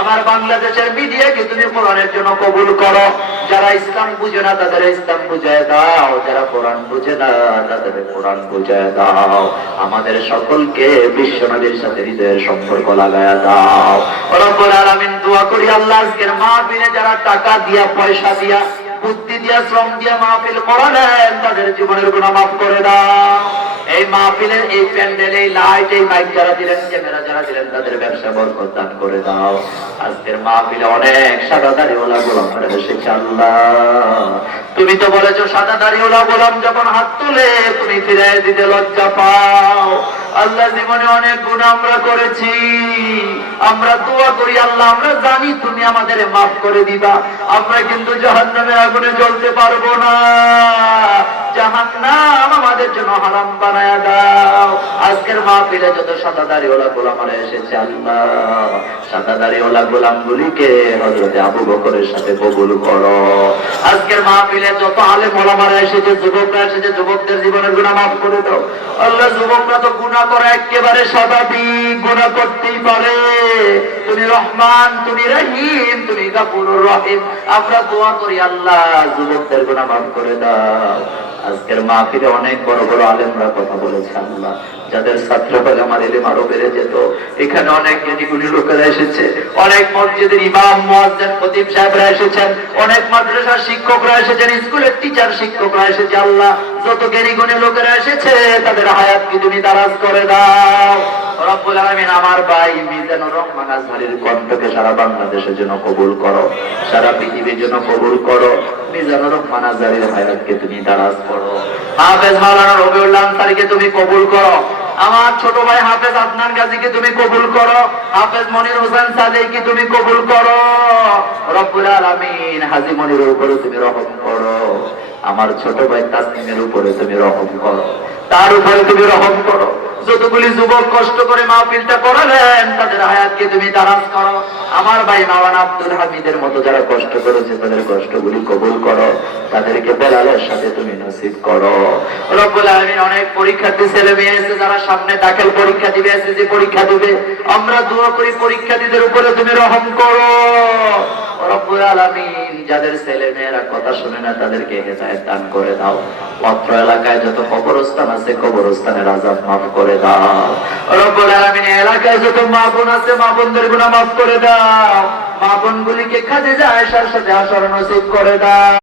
আমার বাংলাদেশের মিডিয়াকে তুমি কোরআনের জন্য কবুল করো। যারা ইসলাম বুঝে না তাদের ইসলাম বুঝায় দাও, যারা কোরআন বুঝে না তাদের কোরআন বুঝায় দাও। আমাদের সকলকে বিশ্বনবীর সাথে হৃদয়ের সম্পর্ক লাগায়া দাও। রব্বুল আলামিন দোয়া করি, আল্লাহ আজকের মাহফিলে যারা টাকা দিয়া, পয়সা দিয়া, বুদ্ধি দিয়া, শ্রম দিয়া মাহফিল করালেন তাদের জীবনের গুনাহ মাফ করে দাও। এই মাহফিলের এই প্যান্ডেল, এই লাইট, এই মাইক যারা দিলেন, ক্যামেরা যারা দিলেন তাদের ব্যবসা বরকত দান করে দাও। আজকের মাহফিলে অনেক সাদাদারি ওলা গোলামরা এসেছে, আল্লাহ তুমি তো বলেছো সাদাদারি ওলা গোলাম যখন হাত তুলে তুমি ফিরিয়ে দিতে লজ্জা পাও। আল্লাহ জীবনে অনেক গুনাহ আমরা করেছি, আমরা দোয়া করি আল্লাহ আমরা জানি তুমি আমাদের মাফ করে দিবা। আমরা কিন্তু জাহান্নামের আগুনে জ্বলতে পারবো না, জাহান্নাম আমাদের জন্য হারাম বানায়া দাও। আজকের মাহফিলে যত সাদাদারি ওলা গোলামরা এসেছে, আল্লাহ সাদাদারি ওলা গোলামগুলিকে হযরত আবু বকরের সাথে কবুল করো। আজকের মাহফিলে যত আলেম ওলামারা এসেছে, যুবকরা এসেছে, যুবকদের জীবনের গুনাহ মাফ করে দাও। আল্লাহ যুবকরা তো গুনাহ করা একেবারে স্বাভাবিক, গুনাহ করতেই পারে। তুমি রহমান, তুমি রহিম, তুমি গফুরুর রহিম। আমরা দোয়া করি আল্লাহ যুবকদের গুনাহ মাফ করে দাও। আজকের মাহফিলে অনেক বড় বড় আলেমরা কথা বলেছে, আল্লাহ যাদের ছাত্র আমার ইলম আরো বেড়ে যেত। এখানে অনেক জ্ঞানীগুণী লোকেরা এসেছে, অনেক মসজিদের ইমাম, মুয়াজ্জিন, খতিব সাহেবরা এসেছেন, অনেক মাদ্রাসার শিক্ষকরা এসেছেন, স্কুলের টিচার শিক্ষকরা এসেছে। আল্লাহ যত জ্ঞানীগুণী লোকেরা এসেছে তাদের হায়াতকে তুমি দারাজ করে দাও। রব্বুল আলামিন আমার ভাই মিজানুর রহমান আজহারীর কণ্ঠকে সারা বাংলাদেশের জন্য কবুল করো, সারা পৃথিবীর জন্য কবুল করো। মিজানুর রহমান আজহারীর হায়াতকে তুমি দারাজ করো। হাফেজ মাওলানা রবিউল্লাহ আনসারীকে তুমি কবুল করো। আমার ছোট ভাই হাফেজ আদনান গাজীকে তুমি কবুল করো। হাফেজ মনির হোসেন সাদেকে তুমি কবুল করো। রব্বুল আলামিন হাজী মনিরের উপরে তুমি রহম করো। আমার ছোট ভাই তাসনিমের উপরে তুমি রহম করো, তার উপরে তুমি রহম করো। যতগুলি যুবক কষ্ট করে মাহফিলটা করালেন তাদের হায়াতকে তুমি দারাজ করো। আমার ভাই মাওলানা আব্দুল হামিদের মতো যারা কষ্ট করেছে তাদের কষ্টগুলি কবুল করো, তাদেরকে বেলালের সাথে তুমি নসিব করো। রব্বুল আলামিন অনেক পরীক্ষার্থী ছেলে মেয়ে আছে যারা সামনে দাখিল পরীক্ষা দিবে, এসএসসি পরীক্ষা দিবে, আমরা দোয়া করি পরীক্ষার্থীদের উপরে তুমি রহম করো। রব্বুল আলামিন যাদের ছেলে মেয়েরা কথা শুনে না তাদেরকে হেদায়েত দান করে দাও। অত্র এলাকায় যত কবরস্থান আছে কবরস্থানের আযাব মাফ করে দাও। রব্বুল আলামিন এলাকায় যত মা বোন আছে মা বোনদের গুনাহ মাফ করে দাও। মা বোনগুলিকে খাদিজা আয়েশার সাথে হাসর নসিব করে দাও।